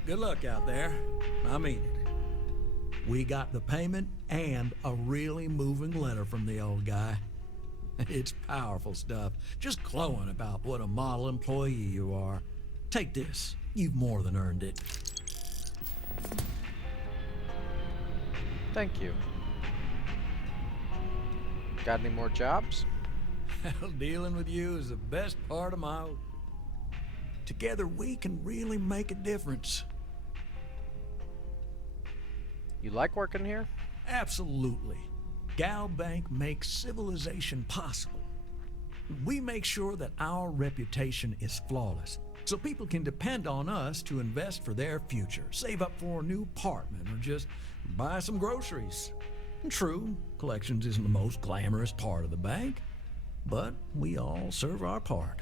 Good luck out there. I mean it. We got the payment and a really moving letter from the old guy. It's powerful stuff, just glowing about what a model employee you are. Take this. You've more than earned it. Thank you. Got any more jobs? Hell, dealing with you is the best part of my... Together we can really make a difference. You like working here? Absolutely. Gal Bank makes civilization possible. We make sure that our reputation is flawless, so people can depend on us to invest for their future, save up for a new apartment, or just buy some groceries. True, collections isn't the most glamorous part of the bank, but we all serve our part.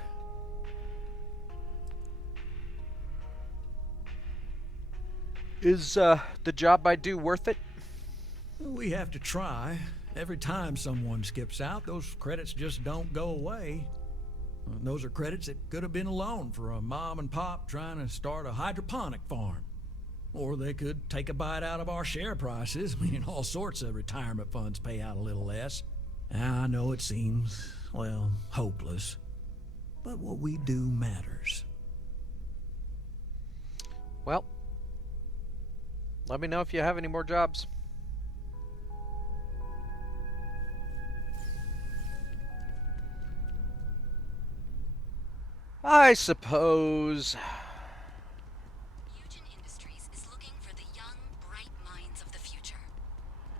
Is the job I do worth it? We have to try. Every time someone skips out, those credits just don't go away. Those are credits that could have been a loan for a mom and pop trying to start a hydroponic farm. Or they could take a bite out of our share prices. I mean, all sorts of retirement funds pay out a little less. I know it seems, well, hopeless. But what we do matters. Well, let me know if you have any more jobs. I suppose. Eugen Industries is looking for the young, bright minds of the future.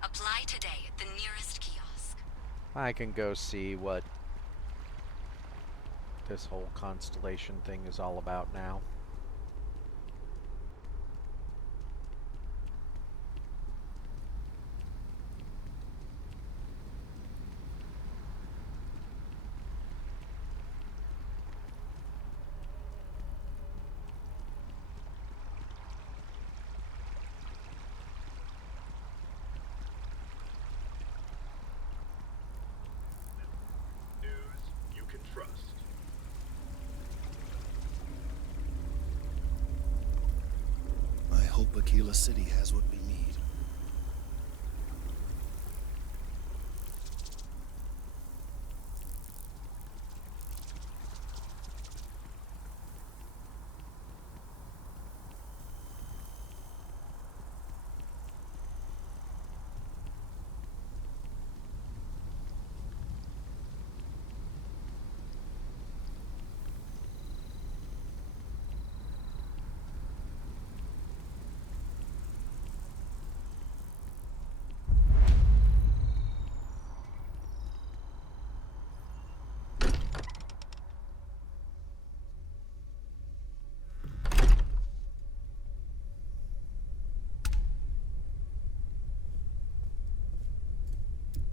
Apply today at the nearest kiosk. I can go see what this whole constellation thing is all about now. You can trust. I hope Aquila City has what we need.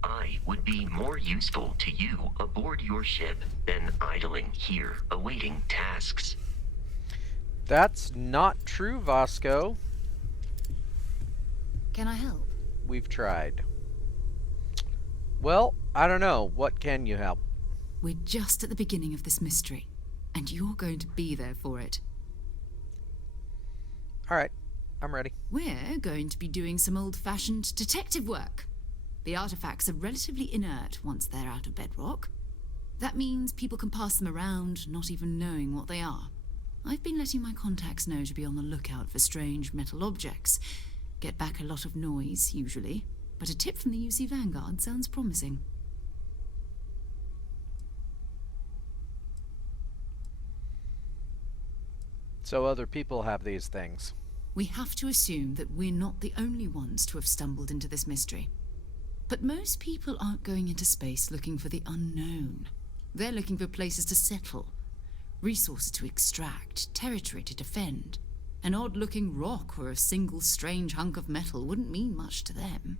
I would be more useful to you aboard your ship than idling here awaiting tasks. That's not true, Vasco. Can I help? We've tried. Well, I don't know. What can you help? We're just at the beginning of this mystery, and you're going to be there for it. Alright, I'm ready. We're going to be doing some old-fashioned detective work. The artifacts are relatively inert once they're out of bedrock. That means people can pass them around, not even knowing what they are. I've been letting my contacts know to be on the lookout for strange metal objects. Get back a lot of noise, usually, but a tip from the UC Vanguard sounds promising. So other people have these things. We have to assume that we're not the only ones to have stumbled into this mystery. But most people aren't going into space looking for the unknown. They're looking for places to settle, resources to extract, territory to defend. An odd-looking rock or a single strange hunk of metal wouldn't mean much to them.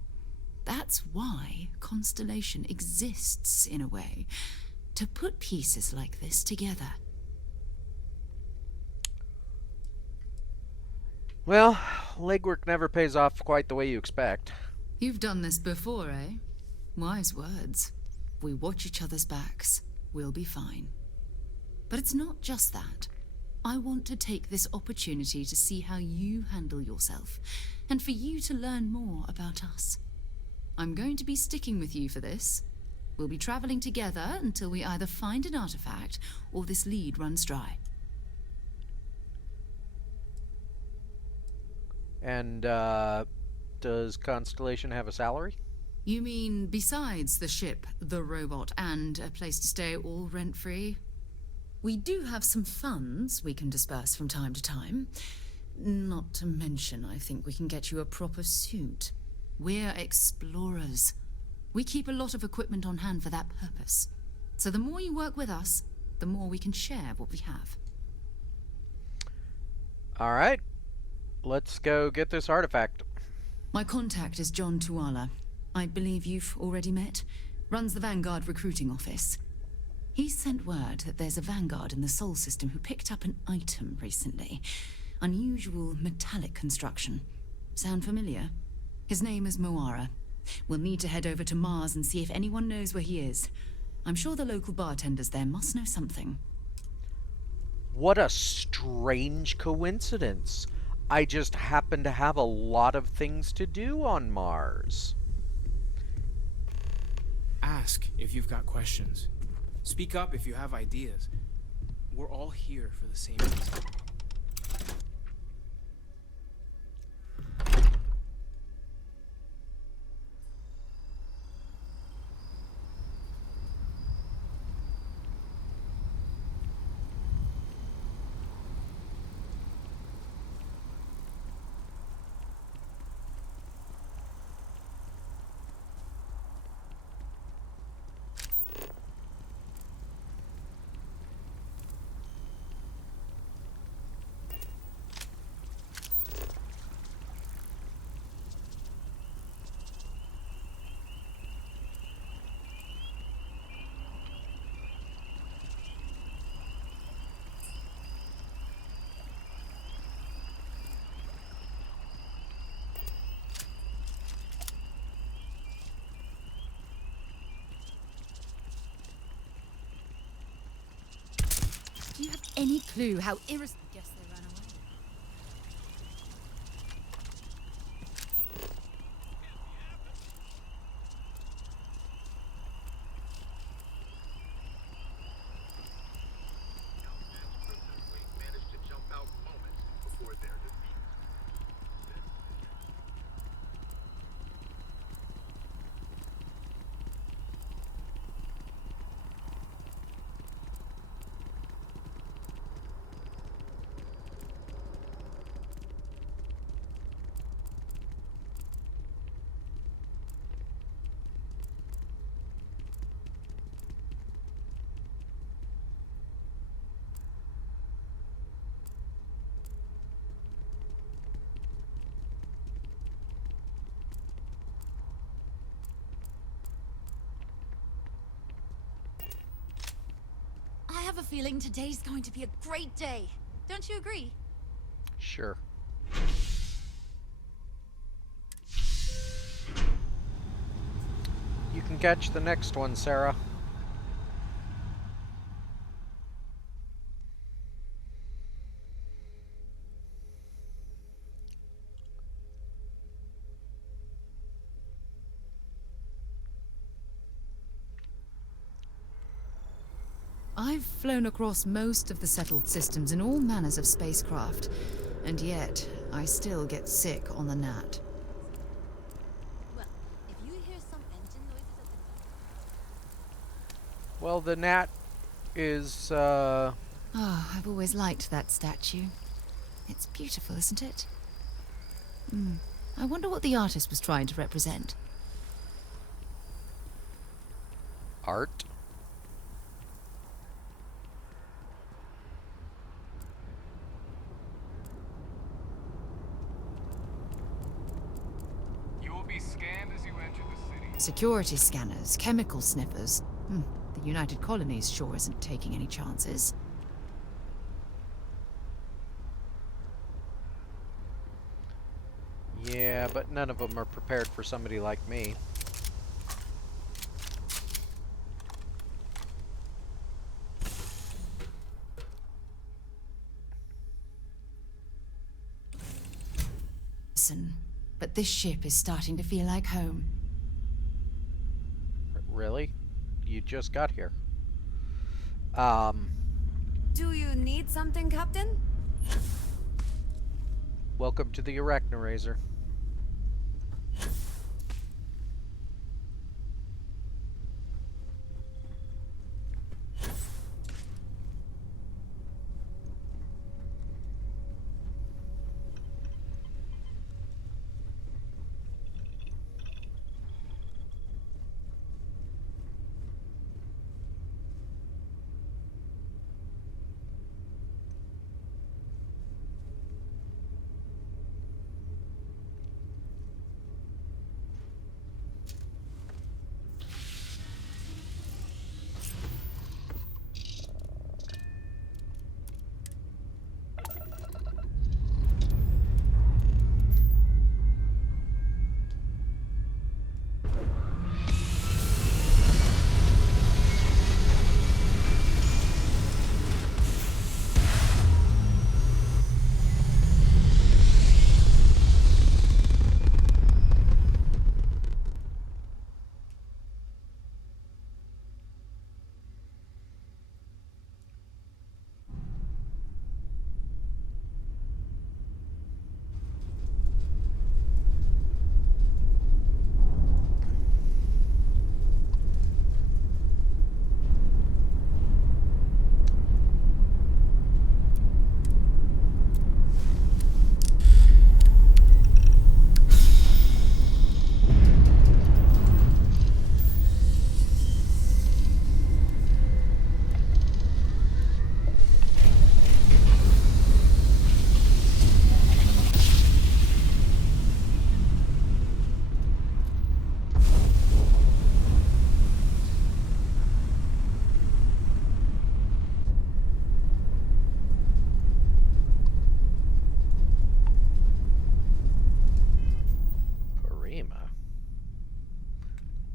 That's why Constellation exists, in a way, to put pieces like this together. Well, legwork never pays off quite the way you expect. You've done this before, eh? Wise words. We watch each other's backs. We'll be fine. But it's not just that. I want to take this opportunity to see how you handle yourself, and for you to learn more about us. I'm going to be sticking with you for this. We'll be traveling together until we either find an artifact or this lead runs dry. And, does Constellation have a salary? You mean besides the ship, the robot, and a place to stay all rent-free? We do have some funds we can disperse from time to time. Not to mention, I think we can get you a proper suit. We're explorers. We keep a lot of equipment on hand for that purpose. So the more you work with us, the more we can share what we have. All right. Let's go get this artifact. My contact is John Tuala. I believe you've already met. Runs the Vanguard recruiting office. He sent word that there's a Vanguard in the Sol system who picked up an item recently. Unusual metallic construction. Sound familiar? His name is Moara. We'll need to head over to Mars and see if anyone knows where he is. I'm sure the local bartenders there must know something. What a strange coincidence. I just happen to have a lot of things to do on Mars. Ask if you've got questions. Speak up if you have ideas. We're all here for the same reason. Do you have any clue how guess they ran away? Managed to jump out moments before their defeat. I have a feeling today's going to be a great day. Don't you agree? Sure. You can catch the next one, Sarah. I've flown across most of the settled systems in all manners of spacecraft, and yet I still get sick on the Nat. Well, if you hear some engine noises at Well, the Nat is, Oh, I've always liked that statue. It's beautiful, isn't it? I wonder what the artist was trying to represent. art. You will be scanned as you enter the city. Security scanners, chemical sniffers. The United Colonies sure isn't taking any chances. Yeah, but none of them are prepared for somebody like me. citizen, but this ship is starting to feel like home. Really? You just got here. Do you need something, Captain? Welcome to the Arachnorazor.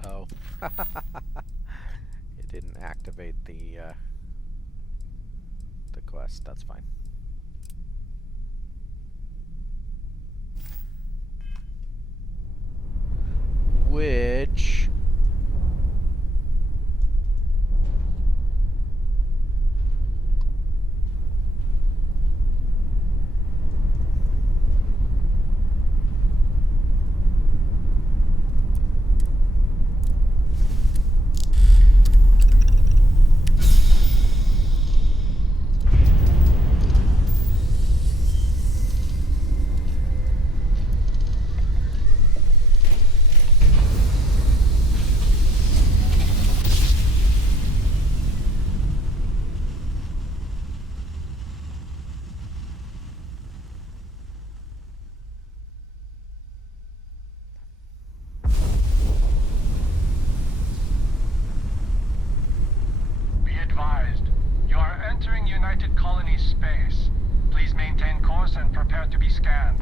Oh. It didn't activate the quest. That's fine. Which... Entering United Colony space. Please maintain course and prepare to be scanned.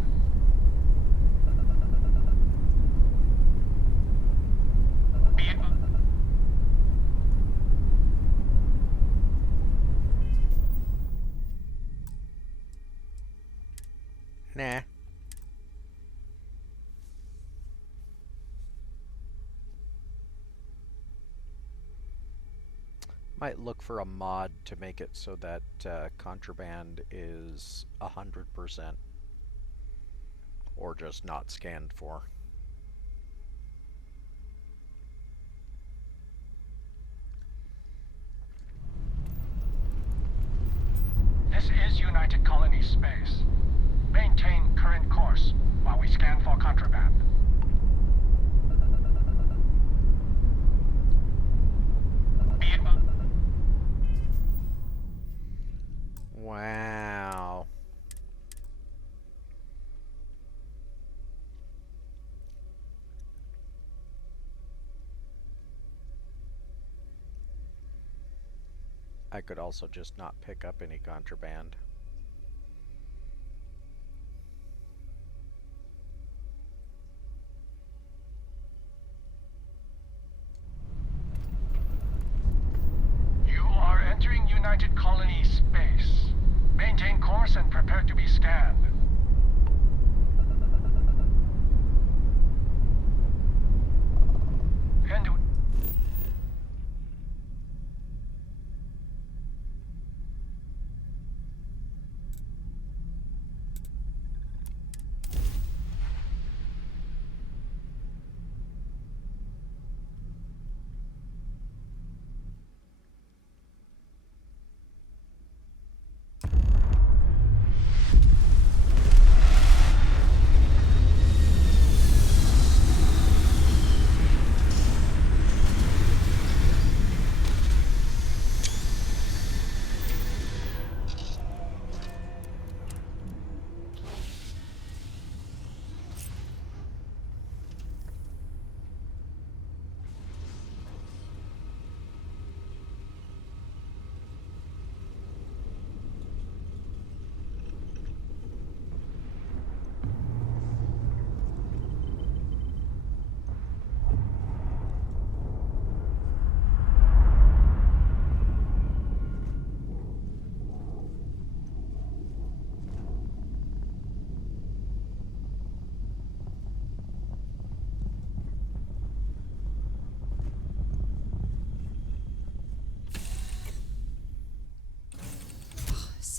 Nah. Might look for a mod to make it so that contraband is 100% or just not scanned for. This is United Colony space. Maintain current course while we scan for contraband. Wow. I could also just not pick up any contraband. You are entering United Colony space. Maintain course and prepare to be scanned.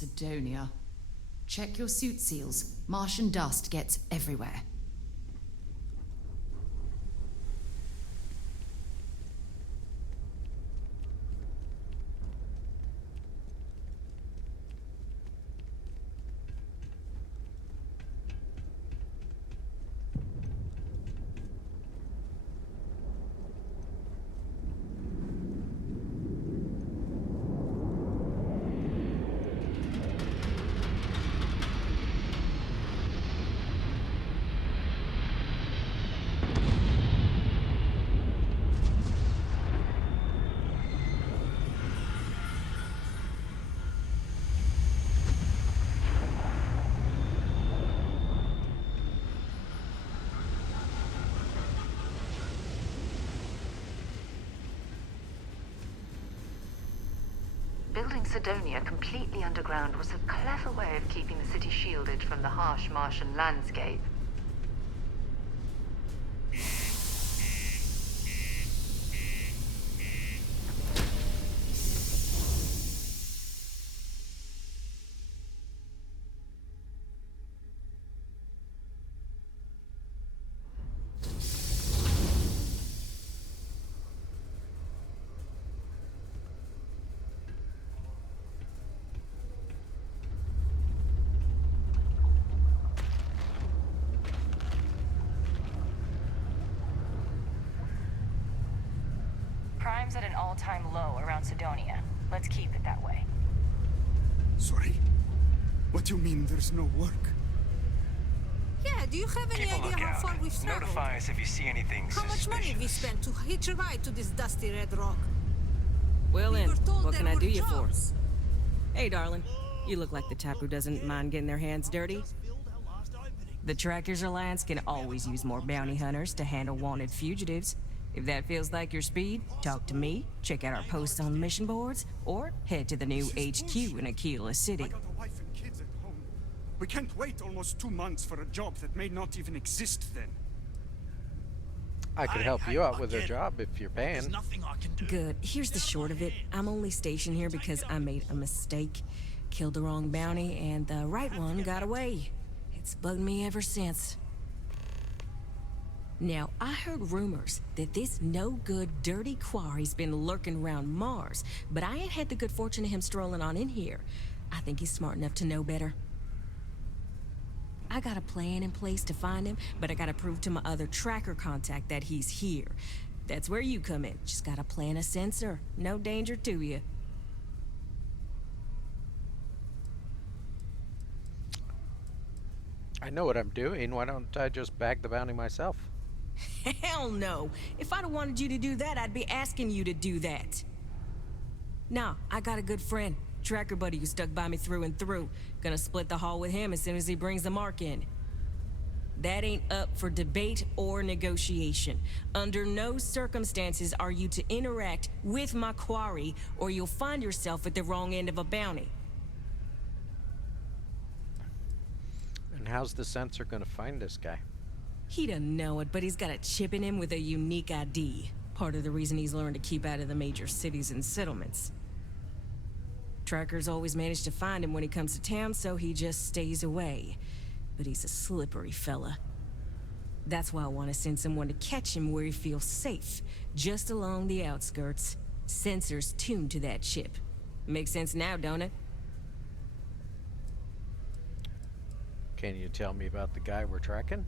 Sidonia. Check your suit seals. Martian dust gets everywhere. Building Sidonia completely underground was a clever way of keeping the city shielded from the harsh Martian landscape. Crime's at an all-time low around Sidonia. Let's keep it that way. Sorry? What do you mean there's no work? Yeah, do you have any Keep a idea how lookout. far we've traveled? Notify us if you see anything How much money have we spent to hitch a ride to this dusty red rock? Well We then, were told what there can I were do you for? jobs. Hey, darling. You look like the type who doesn't mind getting their hands dirty. The Trackers Alliance can always use more bounty hunters to handle wanted fugitives. If that feels like your speed, talk to me, check out our posts on the mission boards, or head to the new HQ in Aquila City. I got a wife and kids at home. We can't wait almost 2 months for a job that may not even exist then. I could help you out with a job if you're paying. Good. Here's the short of it. I'm only stationed here because I made a mistake. Killed the wrong bounty, and the right one got away. It's bugged me ever since. Now, I heard rumors that this no-good, dirty quarry's been lurking around Mars, but I ain't had the good fortune of him strolling on in here. I think he's smart enough to know better. I got a plan in place to find him, but I gotta prove to my other tracker contact that he's here. That's where you come in. Just gotta plant a sensor. No danger to you. I know what I'm doing. Why don't I just bag the bounty myself? Hell no. If I'd have wanted you to do that, I'd be asking you to do that. Nah, I got a good friend. Tracker buddy who stuck by me through and through. Gonna split the haul with him as soon as he brings the mark in. That ain't up for debate or negotiation. Under no circumstances are you to interact with my quarry, or you'll find yourself at the wrong end of a bounty. And how's the sensor gonna find this guy? He doesn't know it, but he's got a chip in him with a unique ID. Part of the reason he's learned to keep out of the major cities and settlements. Trackers always manage to find him when he comes to town, so he just stays away. But he's a slippery fella. That's why I want to send someone to catch him where he feels safe, just along the outskirts. Sensors tuned to that chip. Makes sense now, don't it? Can you tell me about the guy we're tracking?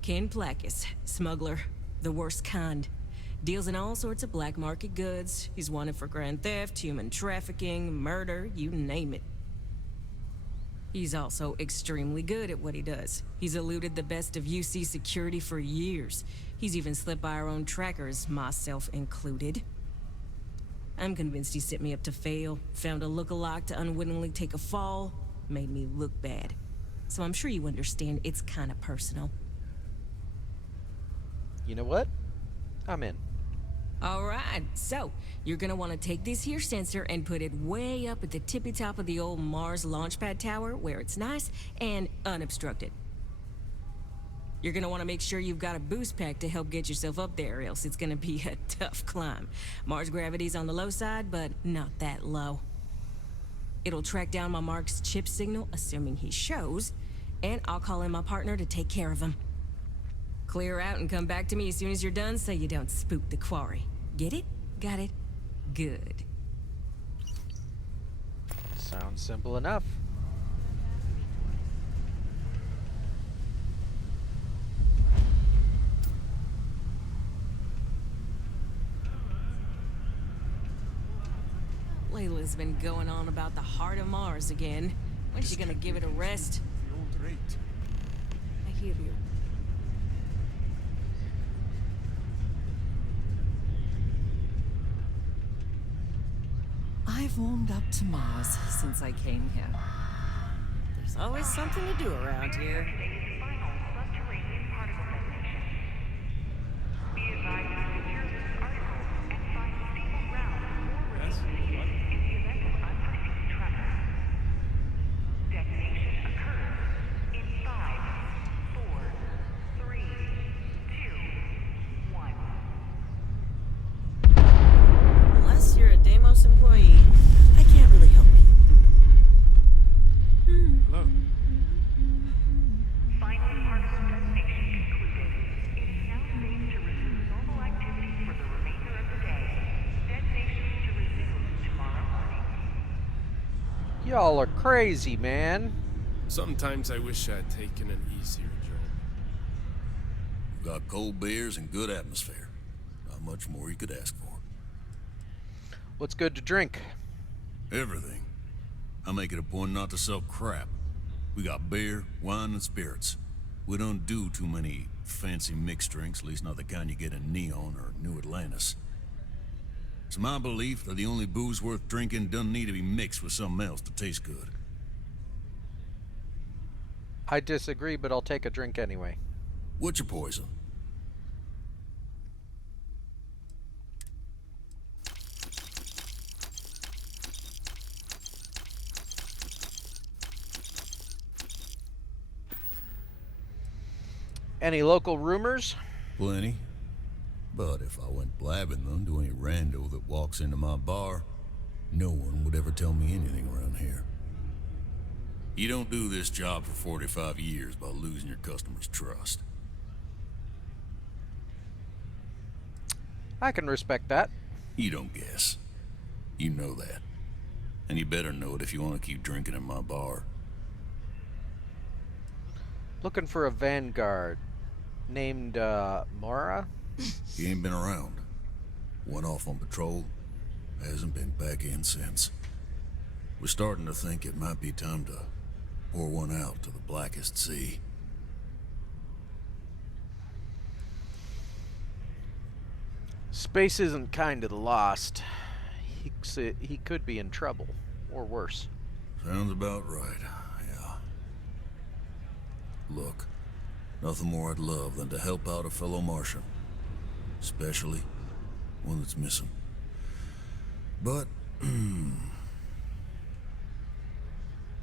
Ken Plakis, smuggler, the worst kind. Deals in all sorts of black market goods. He's wanted for grand theft, human trafficking, murder, you name it. He's also extremely good at what he does. He's eluded the best of UC security for years. He's even slipped by our own trackers, myself included. I'm convinced he set me up to fail, found a lookalike to unwittingly take a fall, made me look bad. So I'm sure you understand it's kind of personal. You know what? I'm in. All right, so you're gonna want to take this here sensor and put it way up at the tippy top of the old Mars launchpad tower where it's nice and unobstructed. You're gonna want to make sure you've got a boost pack to help get yourself up there, or else it's gonna be a tough climb. Mars gravity's on the low side, but not that low. It'll track down my Mark's chip signal, assuming he shows, and I'll call in my partner to take care of him. Clear out and come back to me as soon as you're done so you don't spook the quarry. Get it? Got it? Good. Sounds simple enough. Layla's been going on about the heart of Mars again. When's she gonna give it a rest? The old rate. I hear you. I've warmed up to Mars since I came here. There's always something to do around here. Unless you're a Deimos employee, I can't really help you. Hello. Final particle detonation concluded. It is now safe to resume normal activity for the remainder of the day. Detonation to resume tomorrow morning. Y'all are crazy, man. Sometimes I wish I'd taken an easier job. We've got cold beers and good atmosphere. Not much more you could ask for. What's good to drink? Everything. I make it a point not to sell crap. We got beer, wine, and spirits. We don't do too many fancy mixed drinks, at least not the kind you get in Neon or New Atlantis. It's my belief that the only booze worth drinking doesn't need to be mixed with something else to taste good. I disagree, but I'll take a drink anyway. What's your poison? Any local rumors? Plenty. But if I went blabbing them to any rando that walks into my bar, no one would ever tell me anything around here. You don't do this job for 45 years by losing your customers' trust. I can respect that. You don't guess. You know that. And you better know it if you want to keep drinking in my bar. Looking for a vanguard named Mara. He ain't been around. Went off on patrol. Hasn't been back in since. We're starting to think it might be time to pour one out to the blackest sea. Space isn't kind to the lost. He could be in trouble, or worse. Sounds about right, yeah. Look, nothing more I'd love than to help out a fellow Martian. Especially one that's missing. But,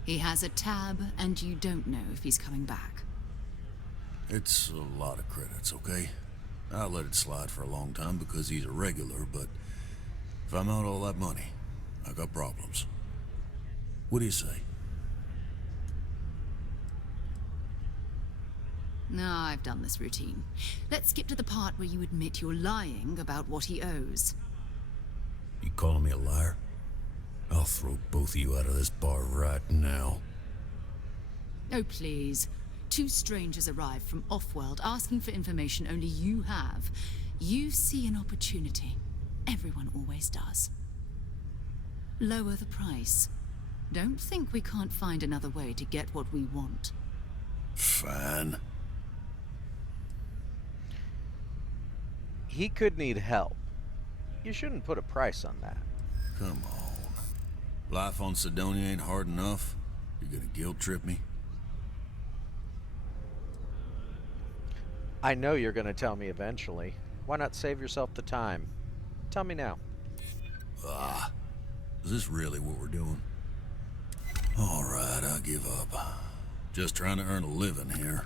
He has a tab, and you don't know if he's coming back. it's a lot of credits, okay? I let it slide for a long time because he's a regular, but if I'm out all that money, I got problems. What do you say? No, I've done this routine. Let's skip to the part where you admit you're lying about what he owes. You calling me a liar? I'll throw both of you out of this bar right now. Oh, please. Two strangers arrive from off-world asking for information only you have. You see an opportunity. Everyone always does. Lower the price. Don't think we can't find another way to get what we want. Fine. He could need help. You shouldn't put a price on that. Come on. Life on Sidonia ain't hard enough. You're gonna guilt trip me? I know you're going to tell me eventually. Why not save yourself the time? Tell me now. Is this really what we're doing? Alright, I give up. Just trying to earn a living here.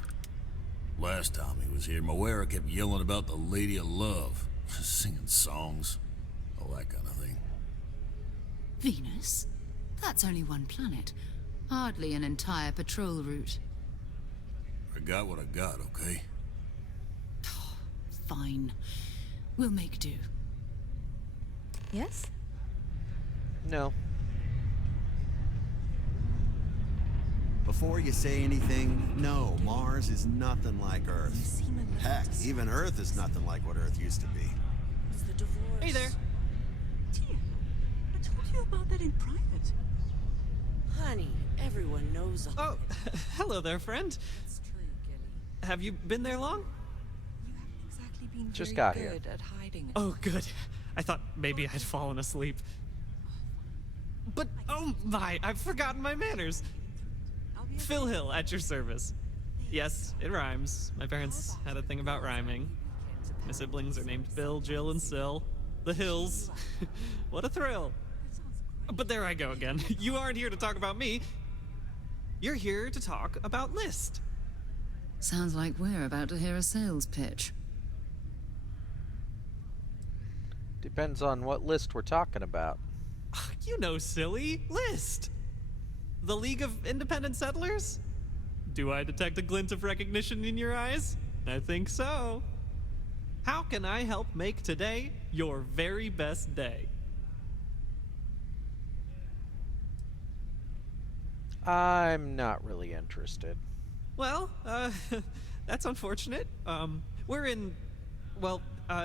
Last time he was here, Moira kept yelling about the Lady of Love. Singing songs. All that kind of thing. Venus? That's only one planet. Hardly an entire patrol route. I got what I got, okay? Fine. We'll make do. Yes? No. Before you say anything, no, Mars is nothing like Earth. Heck, even Earth is nothing like what Earth used to be. It's the divorce. Hey there. Tia, I told you about that in private. Honey, everyone knows. Oh, hello there, friend. It's true, Gilly. Have you been there long? You haven't exactly been Just very got here. good at hiding. Oh, good. I thought maybe I'd fallen asleep. But, oh my, I've forgotten my manners. Phil Hill, at your service. Yes, it rhymes. My parents had a thing about rhyming. My siblings are named Bill, Jill, and Sil. The Hills. What a thrill. But there I go again. You aren't here to talk about me. You're here to talk about List. Sounds like we're about to hear a sales pitch. Depends on what list we're talking about. You know, silly. List. The League of Independent Settlers? Do I detect a glint of recognition in your eyes? I think so. How can I help make today your very best day? I'm not really interested. Well, that's unfortunate. We're in, well,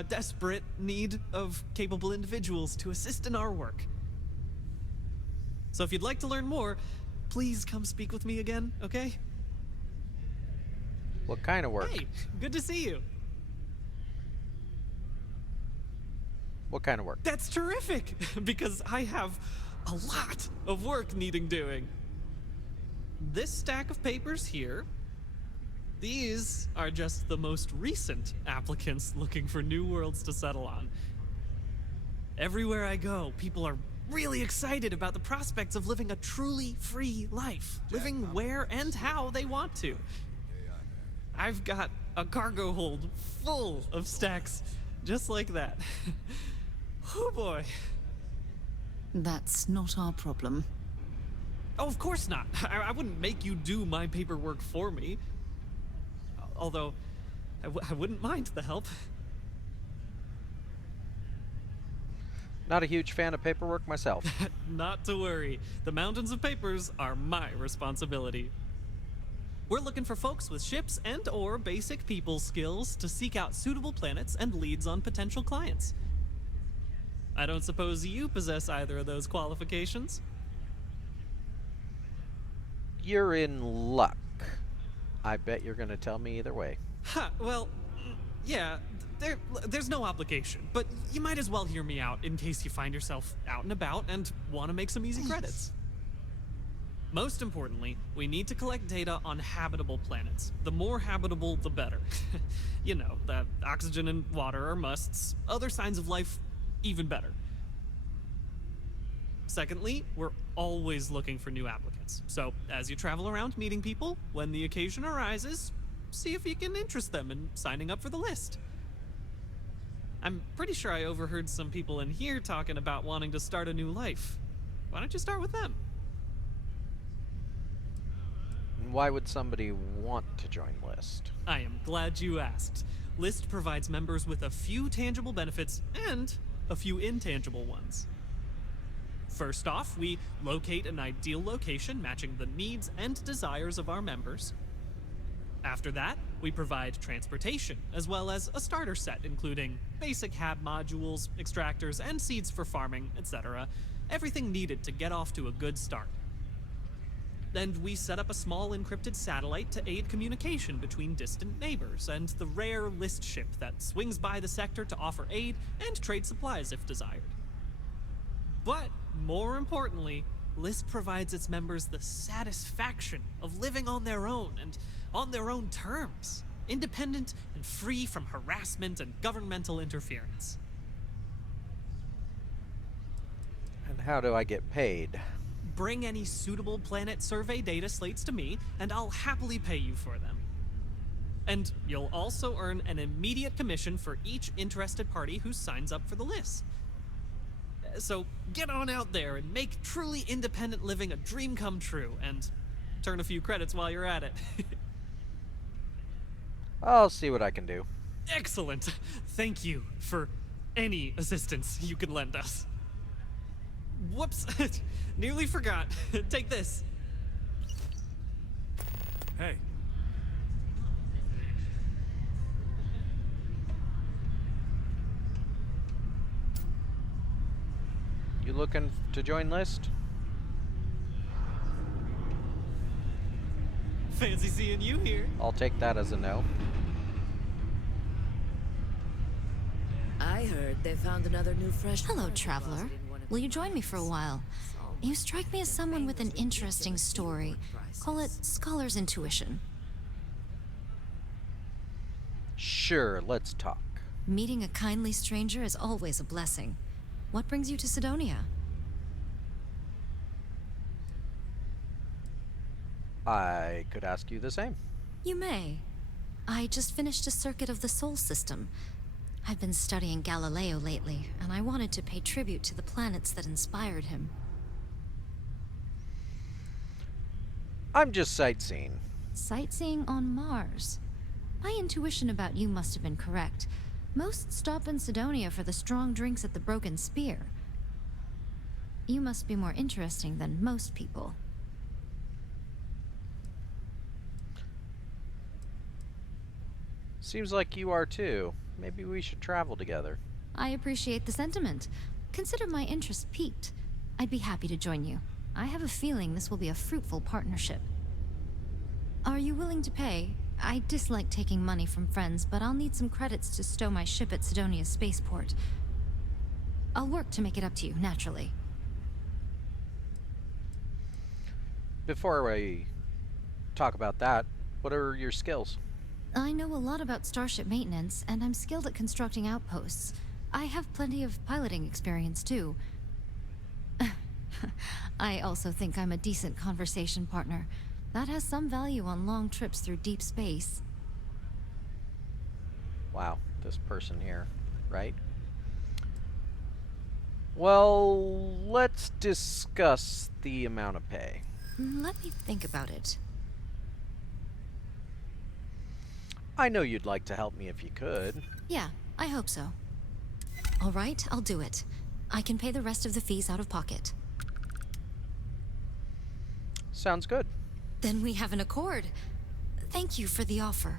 desperate need of capable individuals to assist in our work. So if you'd like to learn more, please come speak with me again, okay? What kind of work? Hey, good to see you. What kind of work? That's terrific, because I have a lot of work needing doing. This stack of papers here, these are just the most recent applicants looking for new worlds to settle on. Everywhere I go, people are really excited about the prospects of living a truly free life, living where and how they want to. I've got a cargo hold full of stacks just like that. Oh boy. That's not our problem. Oh, of course not. I wouldn't make you do my paperwork for me. Although, I wouldn't mind the help. Not a huge fan of paperwork myself. Not to worry. The mountains of papers are my responsibility. We're looking for folks with ships and/or basic people skills to seek out suitable planets and leads on potential clients. I don't suppose you possess either of those qualifications? You're in luck. I bet you're going to tell me either way. Huh, well, yeah, there's no obligation, but you might as well hear me out in case you find yourself out and about and want to make some easy credits. Most importantly, we need to collect data on habitable planets. The more habitable, the better. You know, the oxygen and water are musts. Other signs of life, even better. Secondly, we're always looking for new applicants. So, as you travel around meeting people, when the occasion arises, see if you can interest them in signing up for the list. I'm pretty sure I overheard some people in here talking about wanting to start a new life. Why don't you start with them? Why would somebody want to join List? I am glad you asked. List provides members with a few tangible benefits and a few intangible ones. First off, we locate an ideal location matching the needs and desires of our members. After that, we provide transportation, as well as a starter set including basic hab modules, extractors, and seeds for farming, etc. Everything needed to get off to a good start. And we set up a small encrypted satellite to aid communication between distant neighbors and the rare List ship that swings by the sector to offer aid and trade supplies if desired. But more importantly, List provides its members the satisfaction of living on their own and on their own terms, independent and free from harassment and governmental interference. And how do I get paid? Bring any suitable planet survey data slates to me, and I'll happily pay you for them. And you'll also earn an immediate commission for each interested party who signs up for the list. So get on out there and make truly independent living a dream come true, and turn a few credits while you're at it. I'll see what I can do. Excellent. Thank you for any assistance you can lend us. Whoops. Nearly forgot. Take this. Hey. You looking to join list? Fancy seeing you here. I'll take that as a no. I heard they found another new fresh. Hello, traveler. Will you join me for a while? You strike me as someone with an interesting story. Call it scholar's intuition. Sure, let's talk. Meeting a kindly stranger is always a blessing. What brings you to Sidonia? I could ask you the same. You may. I just finished a circuit of the Sol system. I've been studying Galileo lately, and I wanted to pay tribute to the planets that inspired him. I'm just sightseeing. Sightseeing on Mars. My intuition about you must have been correct. Most stop in Sidonia for the strong drinks at the Broken Spear. You must be more interesting than most people. Seems like you are too. Maybe we should travel together. I appreciate the sentiment. Consider my interest piqued. I'd be happy to join you. I have a feeling this will be a fruitful partnership. Are you willing to pay? I dislike taking money from friends, but I'll need some credits to stow my ship at Sidonia's spaceport. I'll work to make it up to you, naturally. Before we talk about that, what are your skills? I know a lot about starship maintenance, and I'm skilled at constructing outposts. I have plenty of piloting experience, too. I also think I'm a decent conversation partner. That has some value on long trips through deep space. Wow, this person here, right? Well, let's discuss the amount of pay. Let me think about it. I know you'd like to help me if you could. Yeah, I hope so. All right, I'll do it. I can pay the rest of the fees out of pocket. Sounds good. Then we have an accord. Thank you for the offer.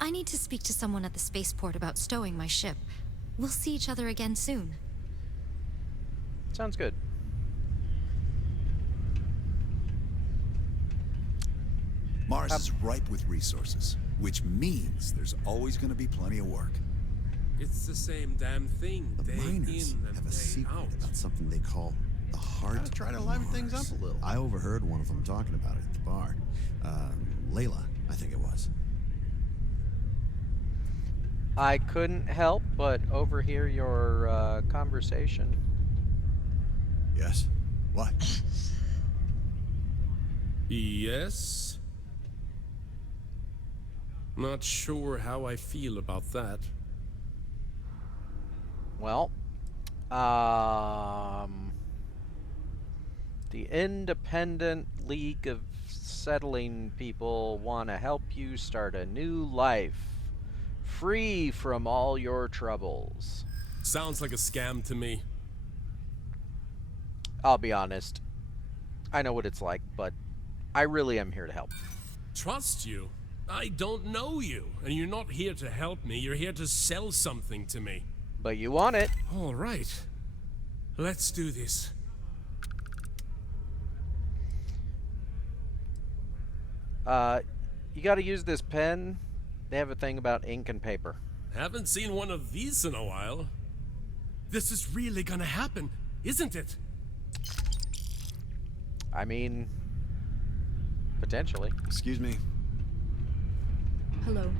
I need to speak to someone at the spaceport about stowing my ship. We'll see each other again soon. Sounds good. Mars is ripe with resources, which means there's always going to be plenty of work. It's the same damn thing. The day miners in and have a day secret out. about something they call the heart. Gotta try to liven things up a little. I overheard one of them talking about it at the bar. Layla, I think it was. I couldn't help but overhear your conversation. Yes? What? Yes? Not sure how I feel about that. Well, the Independent League of Settling People want to help you start a new life, free from all your troubles. Sounds like a scam to me. I'll be honest. I know what it's like, but I really am here to help. Trust you? I don't know you, and you're not here to help me. You're here to sell something to me. But you want it. All right. Let's do this. You gotta use this pen. They have a thing about ink and paper. Haven't seen one of these in a while. This is really gonna happen, isn't it? I mean, potentially. Excuse me. Hello.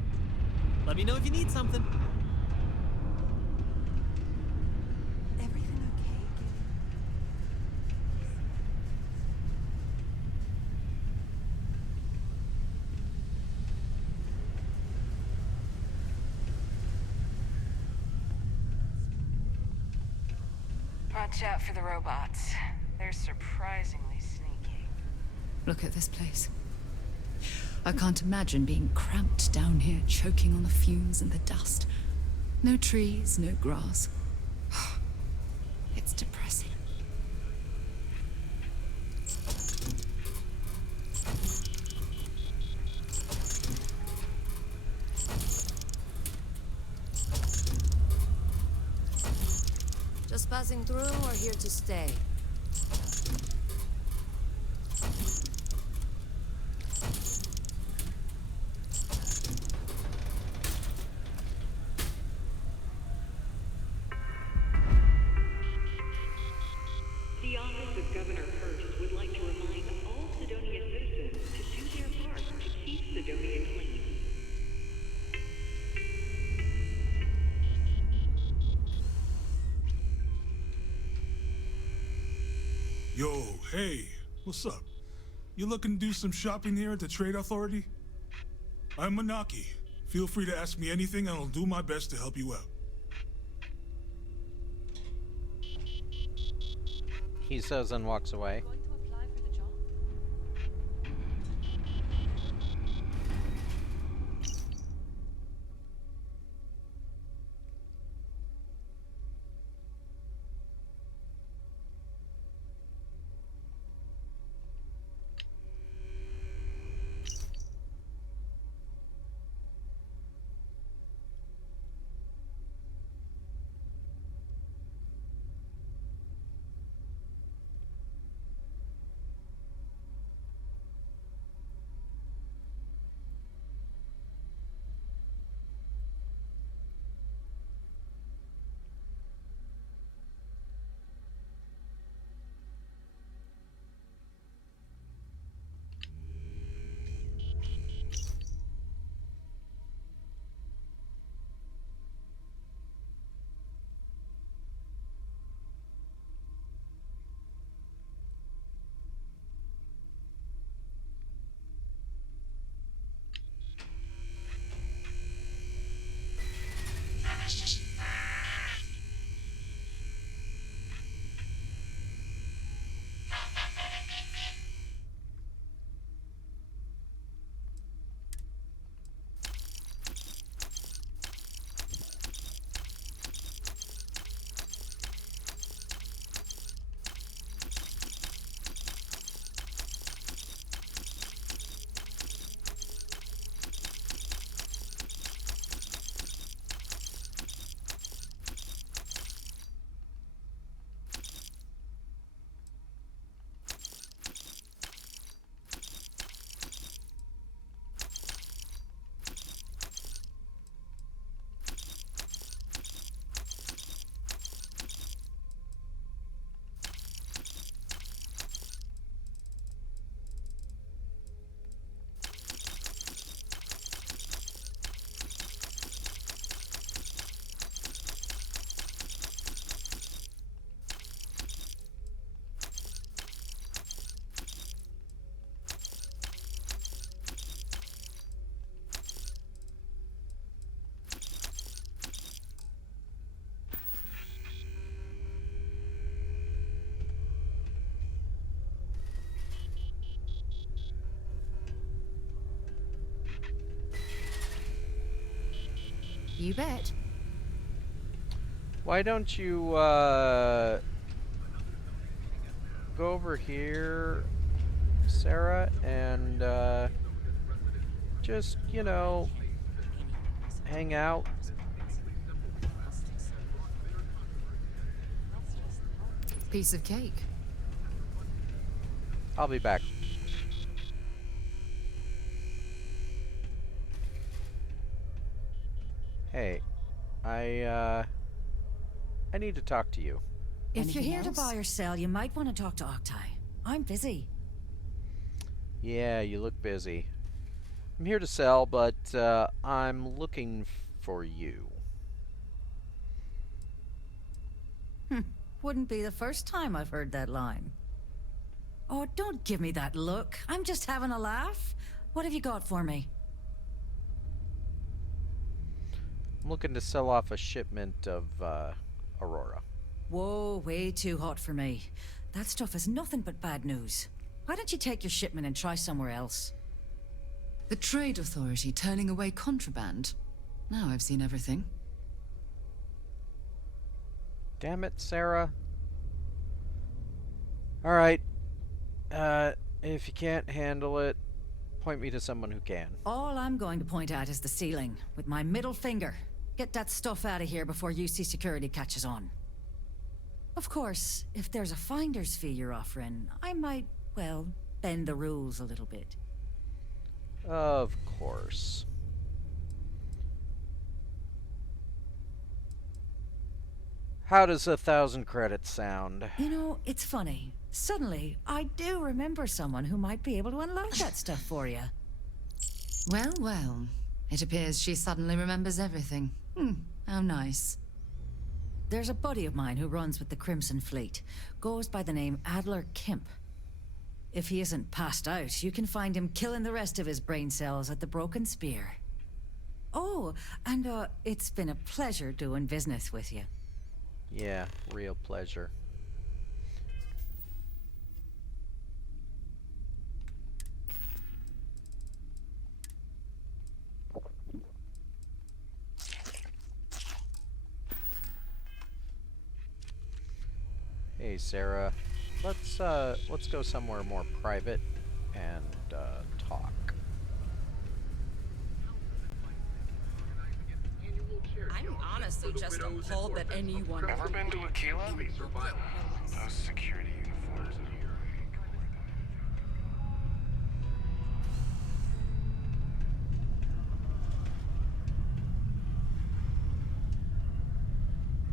Let me know if you need something. Watch out for the robots. They're surprisingly sneaky. Look at this place. I can't imagine being cramped down here, choking on the fumes and the dust. No trees, no grass. It's depressing. Just passing through or here to stay? The Office of Governor Hurst would like to remind all Sidonia citizens to do their part to keep Sidonia clean. Yo, hey, what's up? You looking to do some shopping here at the Trade Authority? I'm Manaki. Feel free to ask me anything and I'll do my best to help you out. He says and walks away. You bet. Why don't you go over here, Sarah, and just, you know, hang out. Piece of cake. I'll be back. Hey, I need to talk to you. If you're here to buy or sell, you might want to talk to Octai. I'm busy. Yeah, you look busy. I'm here to sell, but I'm looking for you. Wouldn't be the first time I've heard that line. Oh, don't give me that look. I'm just having a laugh. What have you got for me? I'm looking to sell off a shipment of Aurora. Whoa, way too hot for me. That stuff is nothing but bad news. Why don't you take your shipment and try somewhere else? The Trade Authority turning away contraband. Now I've seen everything. Damn it, Sarah. Alright. If you can't handle it, point me to someone who can. All I'm going to point at is the ceiling, with my middle finger. Get that stuff out of here before UC security catches on. Of course, if there's a finder's fee you're offering, I might, well, bend the rules a little bit. Of course. How does 1,000 credits sound? You know, it's funny. Suddenly, I do remember someone who might be able to unload that stuff for you. Well, well. It appears she suddenly remembers everything. How nice. There's a buddy of mine who runs with the Crimson Fleet. Goes by the name Adler Kemp. If he isn't passed out, you can find him killing the rest of his brain cells at the Broken Spear. Oh, and it's been a pleasure doing business with you. Yeah, real pleasure. Hey Sarah, let's go somewhere more private and talk. I'm honestly just appalled that anyone... Ever been to Aquila? Those security uniforms.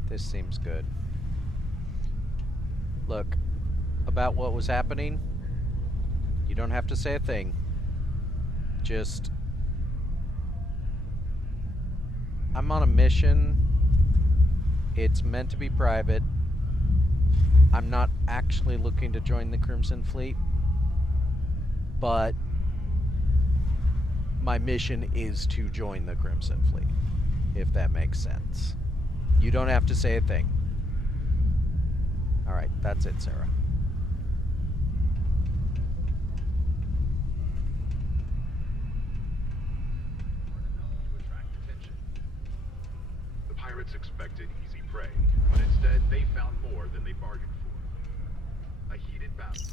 This seems good. Look, about what was happening, you don't have to say a thing. Just... I'm on a mission. It's meant to be private. I'm not actually looking to join the Crimson Fleet, but my mission is to join the Crimson Fleet, if that makes sense. You don't have to say a thing. Alright, that's it, Sarah. The pirates expected easy prey, but instead they found more than they bargained for. A heated battle.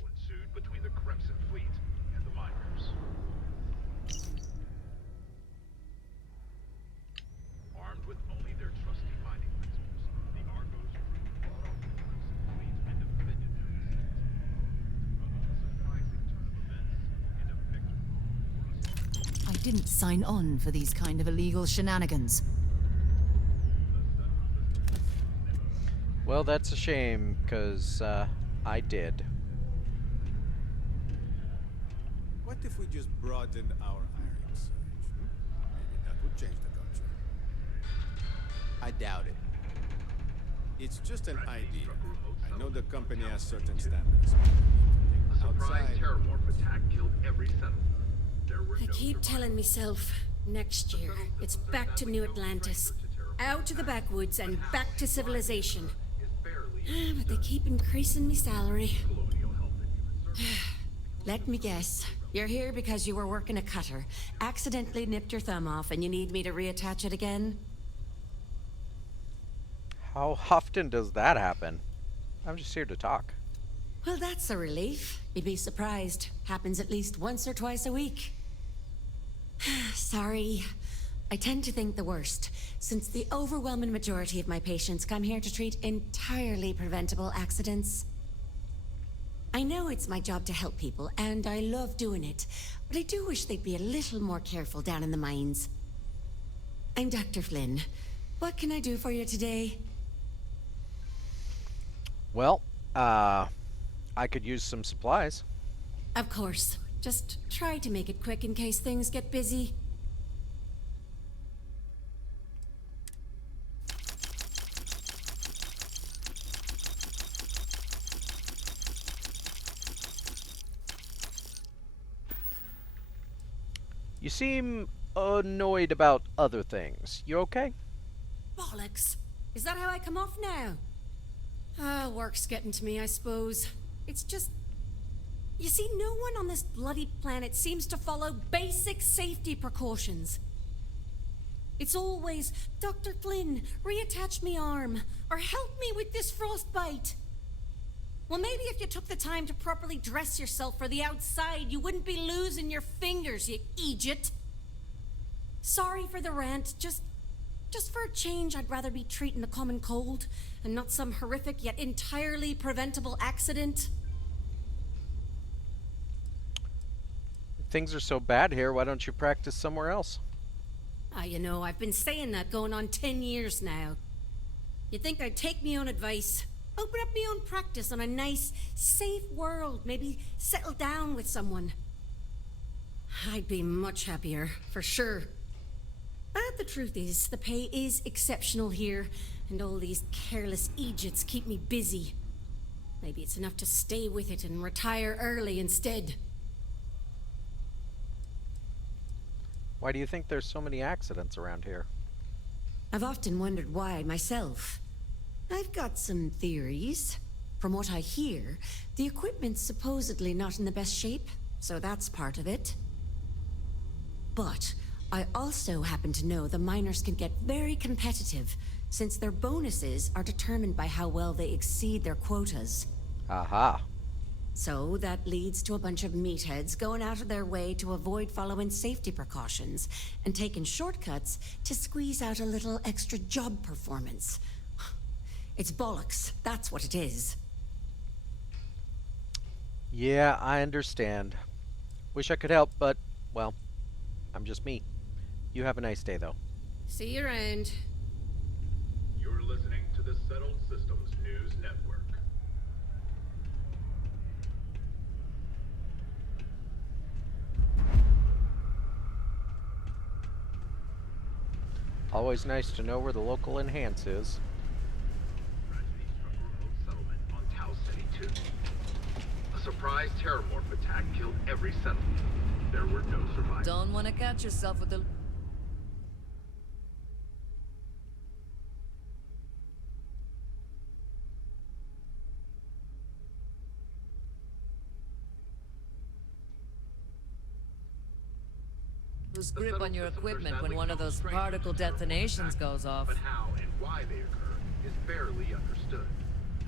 Ensued between the Crimson Fleet and the miners. Armed with only their trusty mining principles, the Argos fought off the Crimson Fleet and defended their surprising turn of events and a victory. I didn't sign on for these kind of illegal shenanigans. Well, that's a shame, because I did. What if we just broadened our hiring search? Maybe that would change the culture. I doubt it. It's just an idea. I know the company has certain standards. A surprise terrormorph attack killed every settler. There were I keep telling myself, next year, it's back to New Atlantis. Out to the backwoods and back to civilization. But they keep increasing me salary. Let me guess. You're here because you were working a cutter, accidentally nipped your thumb off, and you need me to reattach it again? How often does that happen? I'm just here to talk. Well, that's a relief. You'd be surprised. Happens at least once or twice a week. Sorry. I tend to think the worst, since the overwhelming majority of my patients come here to treat entirely preventable accidents. I know it's my job to help people, and I love doing it, but I do wish they'd be a little more careful down in the mines. I'm Dr. Flynn. What can I do for you today? Well, I could use some supplies. Of course. Just try to make it quick in case things get busy. You seem annoyed about other things. You okay? Bollocks. Is that how I come off now? Work's getting to me, I suppose. It's just... You see, no one on this bloody planet seems to follow basic safety precautions. It's always, Dr. Flynn, reattach me arm, or help me with this frostbite. Well, maybe if you took the time to properly dress yourself for the outside, you wouldn't be losing your fingers, you idiot. Sorry for the rant, just for a change, I'd rather be treating the common cold, and not some horrific yet entirely preventable accident. If things are so bad here, why don't you practice somewhere else? You know, I've been saying that going on 10 years now. You'd think I'd take me own advice, open up my own practice on a nice, safe world, maybe settle down with someone. I'd be much happier, for sure. But the truth is, the pay is exceptional here, and all these careless idiots keep me busy. Maybe it's enough to stay with it and retire early instead. Why do you think there's so many accidents around here? I've often wondered why myself. I've got some theories. From what I hear, the equipment's supposedly not in the best shape, so that's part of it. But I also happen to know the miners can get very competitive, since their bonuses are determined by how well they exceed their quotas. Aha. So that leads to a bunch of meatheads going out of their way to avoid following safety precautions and taking shortcuts to squeeze out a little extra job performance. It's bollocks, that's what it is. Yeah, I understand. Wish I could help, but, well, I'm just me. You have a nice day, though. See you around. You're listening to the Settled Systems News Network. Always nice to know where the local enhance is. Tragedy struck a remote settlement on Tau City 2. A surprise terramorph attack killed every settlement. There were no survivors. Don't want to catch yourself with the... Lose grip on your equipment when one of those particle detonations goes off. But how and why they occur is barely understood.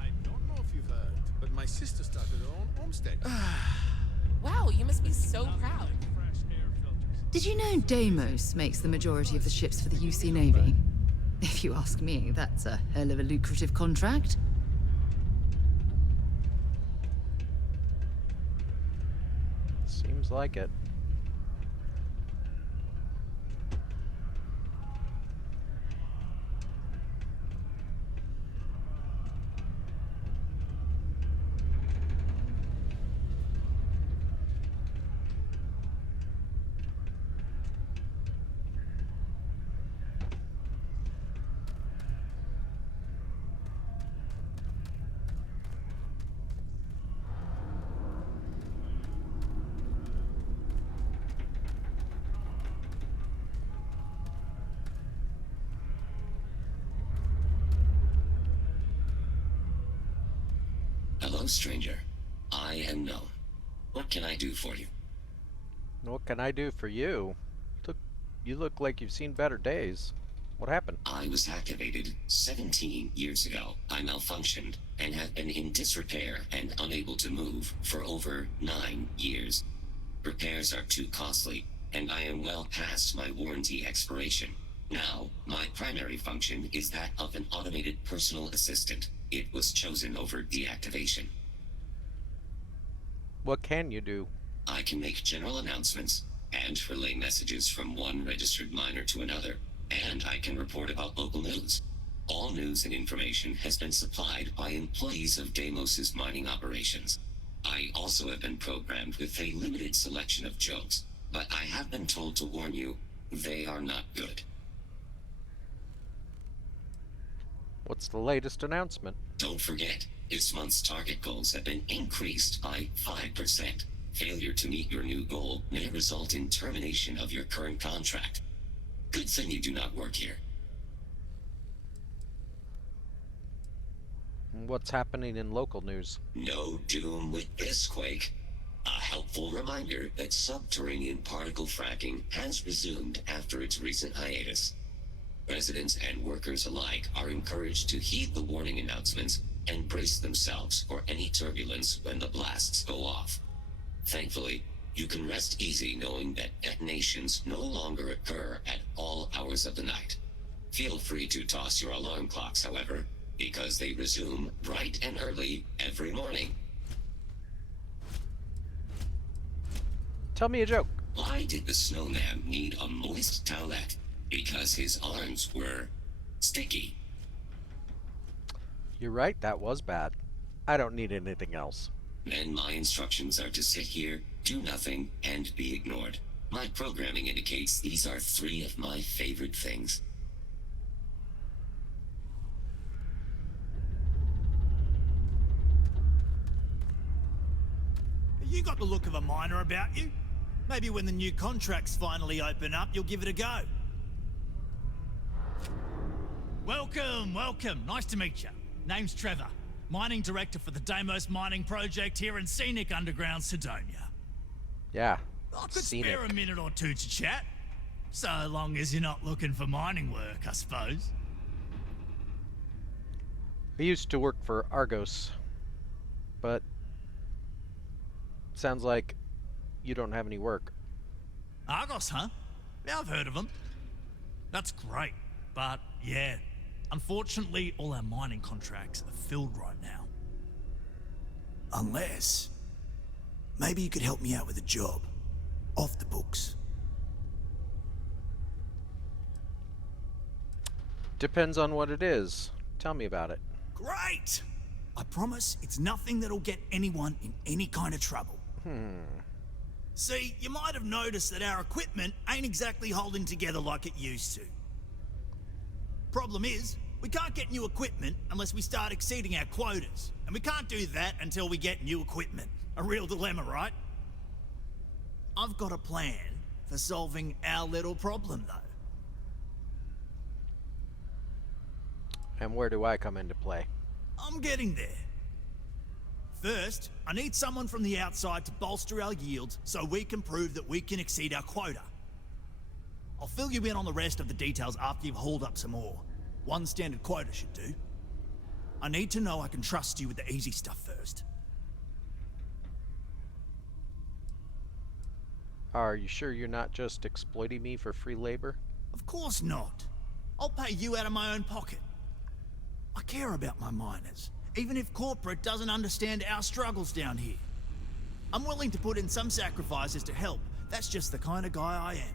I don't know if you've heard, but my sister started her own homestead. Wow, you must be so proud. Did you know Deimos makes the majority of the ships for the UC Navy? If you ask me, that's a hell of a lucrative contract. Seems like it. Hello, stranger. I am known. What can I do for you? What can I do for you? You look like you've seen better days. What happened? I was activated 17 years ago. I malfunctioned and have been in disrepair and unable to move for over 9 years. Repairs are too costly, and I am well past my warranty expiration. Now, my primary function is that of an automated personal assistant. It was chosen over deactivation. What can you do? I can make general announcements and relay messages from one registered miner to another, and I can report about local news. All news and information has been supplied by employees of Deimos's mining operations. I also have been programmed with a limited selection of jokes, but I have been told to warn you, they are not good. What's the latest announcement? Don't forget, this month's target goals have been increased by 5%. Failure to meet your new goal may result in termination of your current contract. Good thing you do not work here. What's happening in local news? No doom with this quake. A helpful reminder that subterranean particle fracking has resumed after its recent hiatus. Residents and workers alike are encouraged to heed the warning announcements and brace themselves for any turbulence when the blasts go off. Thankfully, you can rest easy knowing that detonations no longer occur at all hours of the night. Feel free to toss your alarm clocks, however, because they resume bright and early every morning. Tell me a joke. Why did the snowman need a moist towelette? Because his arms were sticky. You're right, that was bad. I don't need anything else. Then my instructions are to sit here, do nothing, and be ignored. My programming indicates these are 3 of my favorite things. You got the look of a miner about you. Maybe when the new contracts finally open up, you'll give it a go. Welcome, welcome. Nice to meet you. Name's Trevor, mining director for the Deimos mining project here in scenic underground Sidonia. Yeah, I could spare a minute or two to chat. So long as you're not looking for mining work, I suppose. I used to work for Argos, but sounds like you don't have any work. Argos, huh? Yeah, I've heard of them. That's great, but yeah, unfortunately all our mining contracts are filled right now. Unless, maybe you could help me out with a job, off the books. Depends on what it is. Tell me about it. Great! I promise it's nothing that'll get anyone in any kind of trouble. See, you might have noticed that our equipment ain't exactly holding together like it used to. Problem is, we can't get new equipment unless we start exceeding our quotas. And we can't do that until we get new equipment. A real dilemma, right? I've got a plan for solving our little problem, though. And where do I come into play? I'm getting there. First, I need someone from the outside to bolster our yields so we can prove that we can exceed our quota. I'll fill you in on the rest of the details after you've hauled up some ore. 1 standard quota should do. I need to know I can trust you with the easy stuff first. Are you sure you're not just exploiting me for free labor? Of course not. I'll pay you out of my own pocket. I care about my miners, even if corporate doesn't understand our struggles down here. I'm willing to put in some sacrifices to help. That's just the kind of guy I am.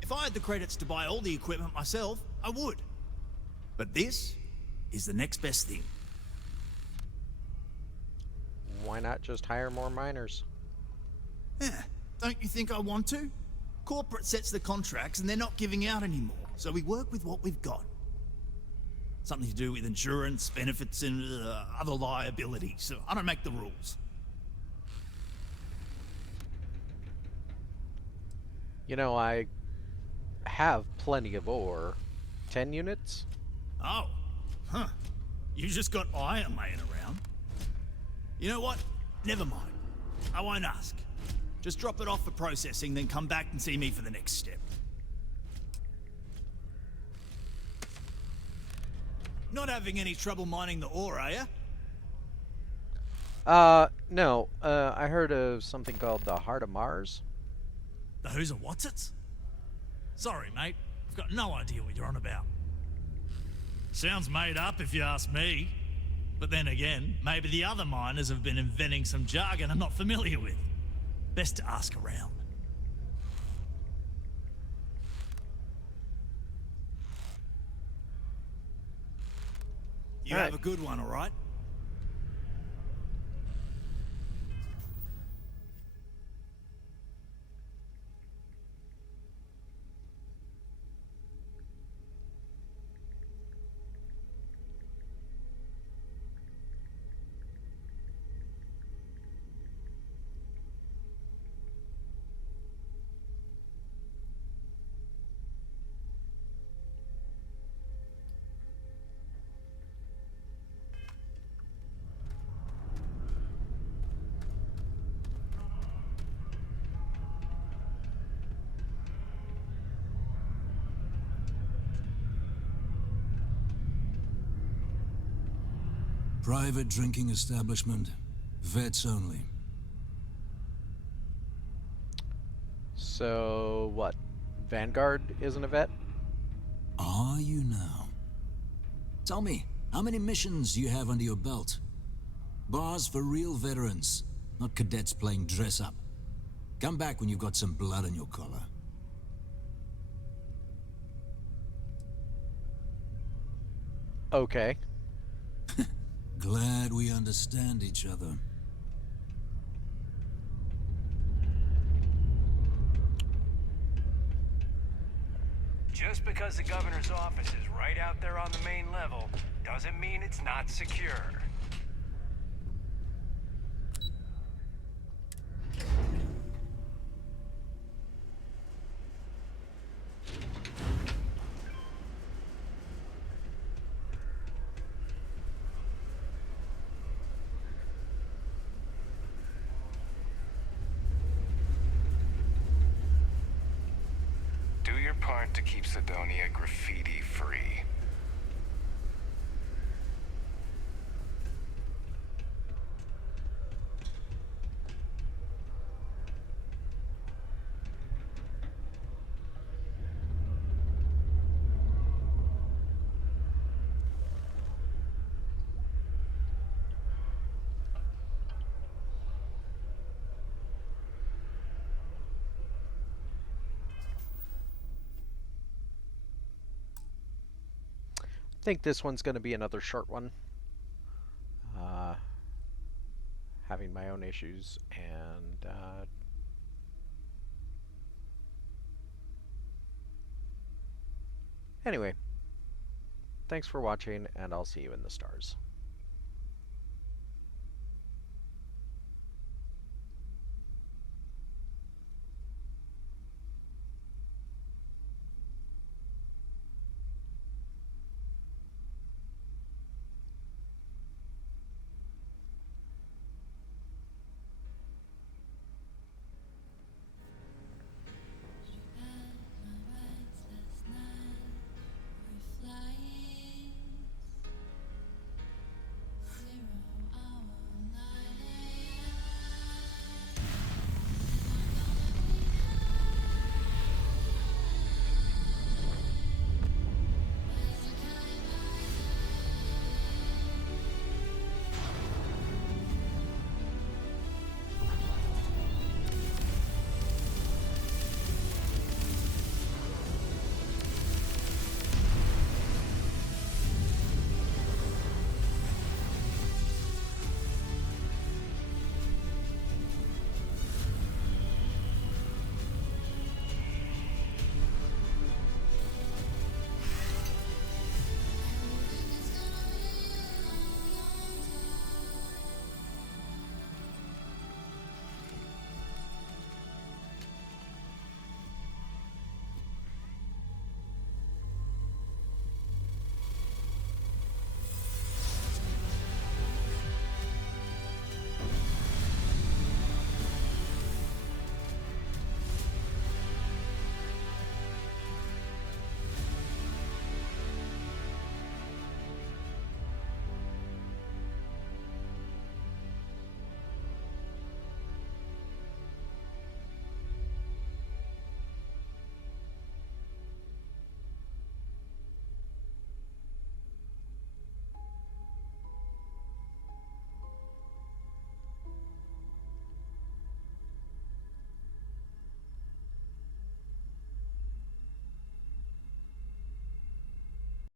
If I had the credits to buy all the equipment myself, I would. But this is the next best thing. Why not just hire more miners? Yeah, don't you think I want to? Corporate sets the contracts and they're not giving out anymore, so we work with what we've got. Something to do with insurance, benefits, and other liabilities. So I don't make the rules. You know, I have plenty of ore. 10 units? Oh, huh. You just got iron laying around. You know what? Never mind. I won't ask. Just drop it off for processing, then come back and see me for the next step. Not having any trouble mining the ore, are you? No. I heard of something called the Heart of Mars. The who's and what's it's? Sorry, mate. I've got no idea what you're on about. Sounds made up if you ask me. But then again, maybe the other miners have been inventing some jargon I'm not familiar with. Best to ask around. You have a good one, all right? Private drinking establishment. Vets only. So, what? Vanguard isn't a vet? Are you now? Tell me, how many missions do you have under your belt? Bars for real veterans, not cadets playing dress-up. Come back when you've got some blood on your collar. Okay. Glad we understand each other. Just because the governor's office is right out there on the main level, doesn't mean it's not secure. Do your part to keep Sidonia graffiti-free. I think this one's going to be another short one. Having my own issues, and anyway, thanks for watching, and I'll see you in the stars.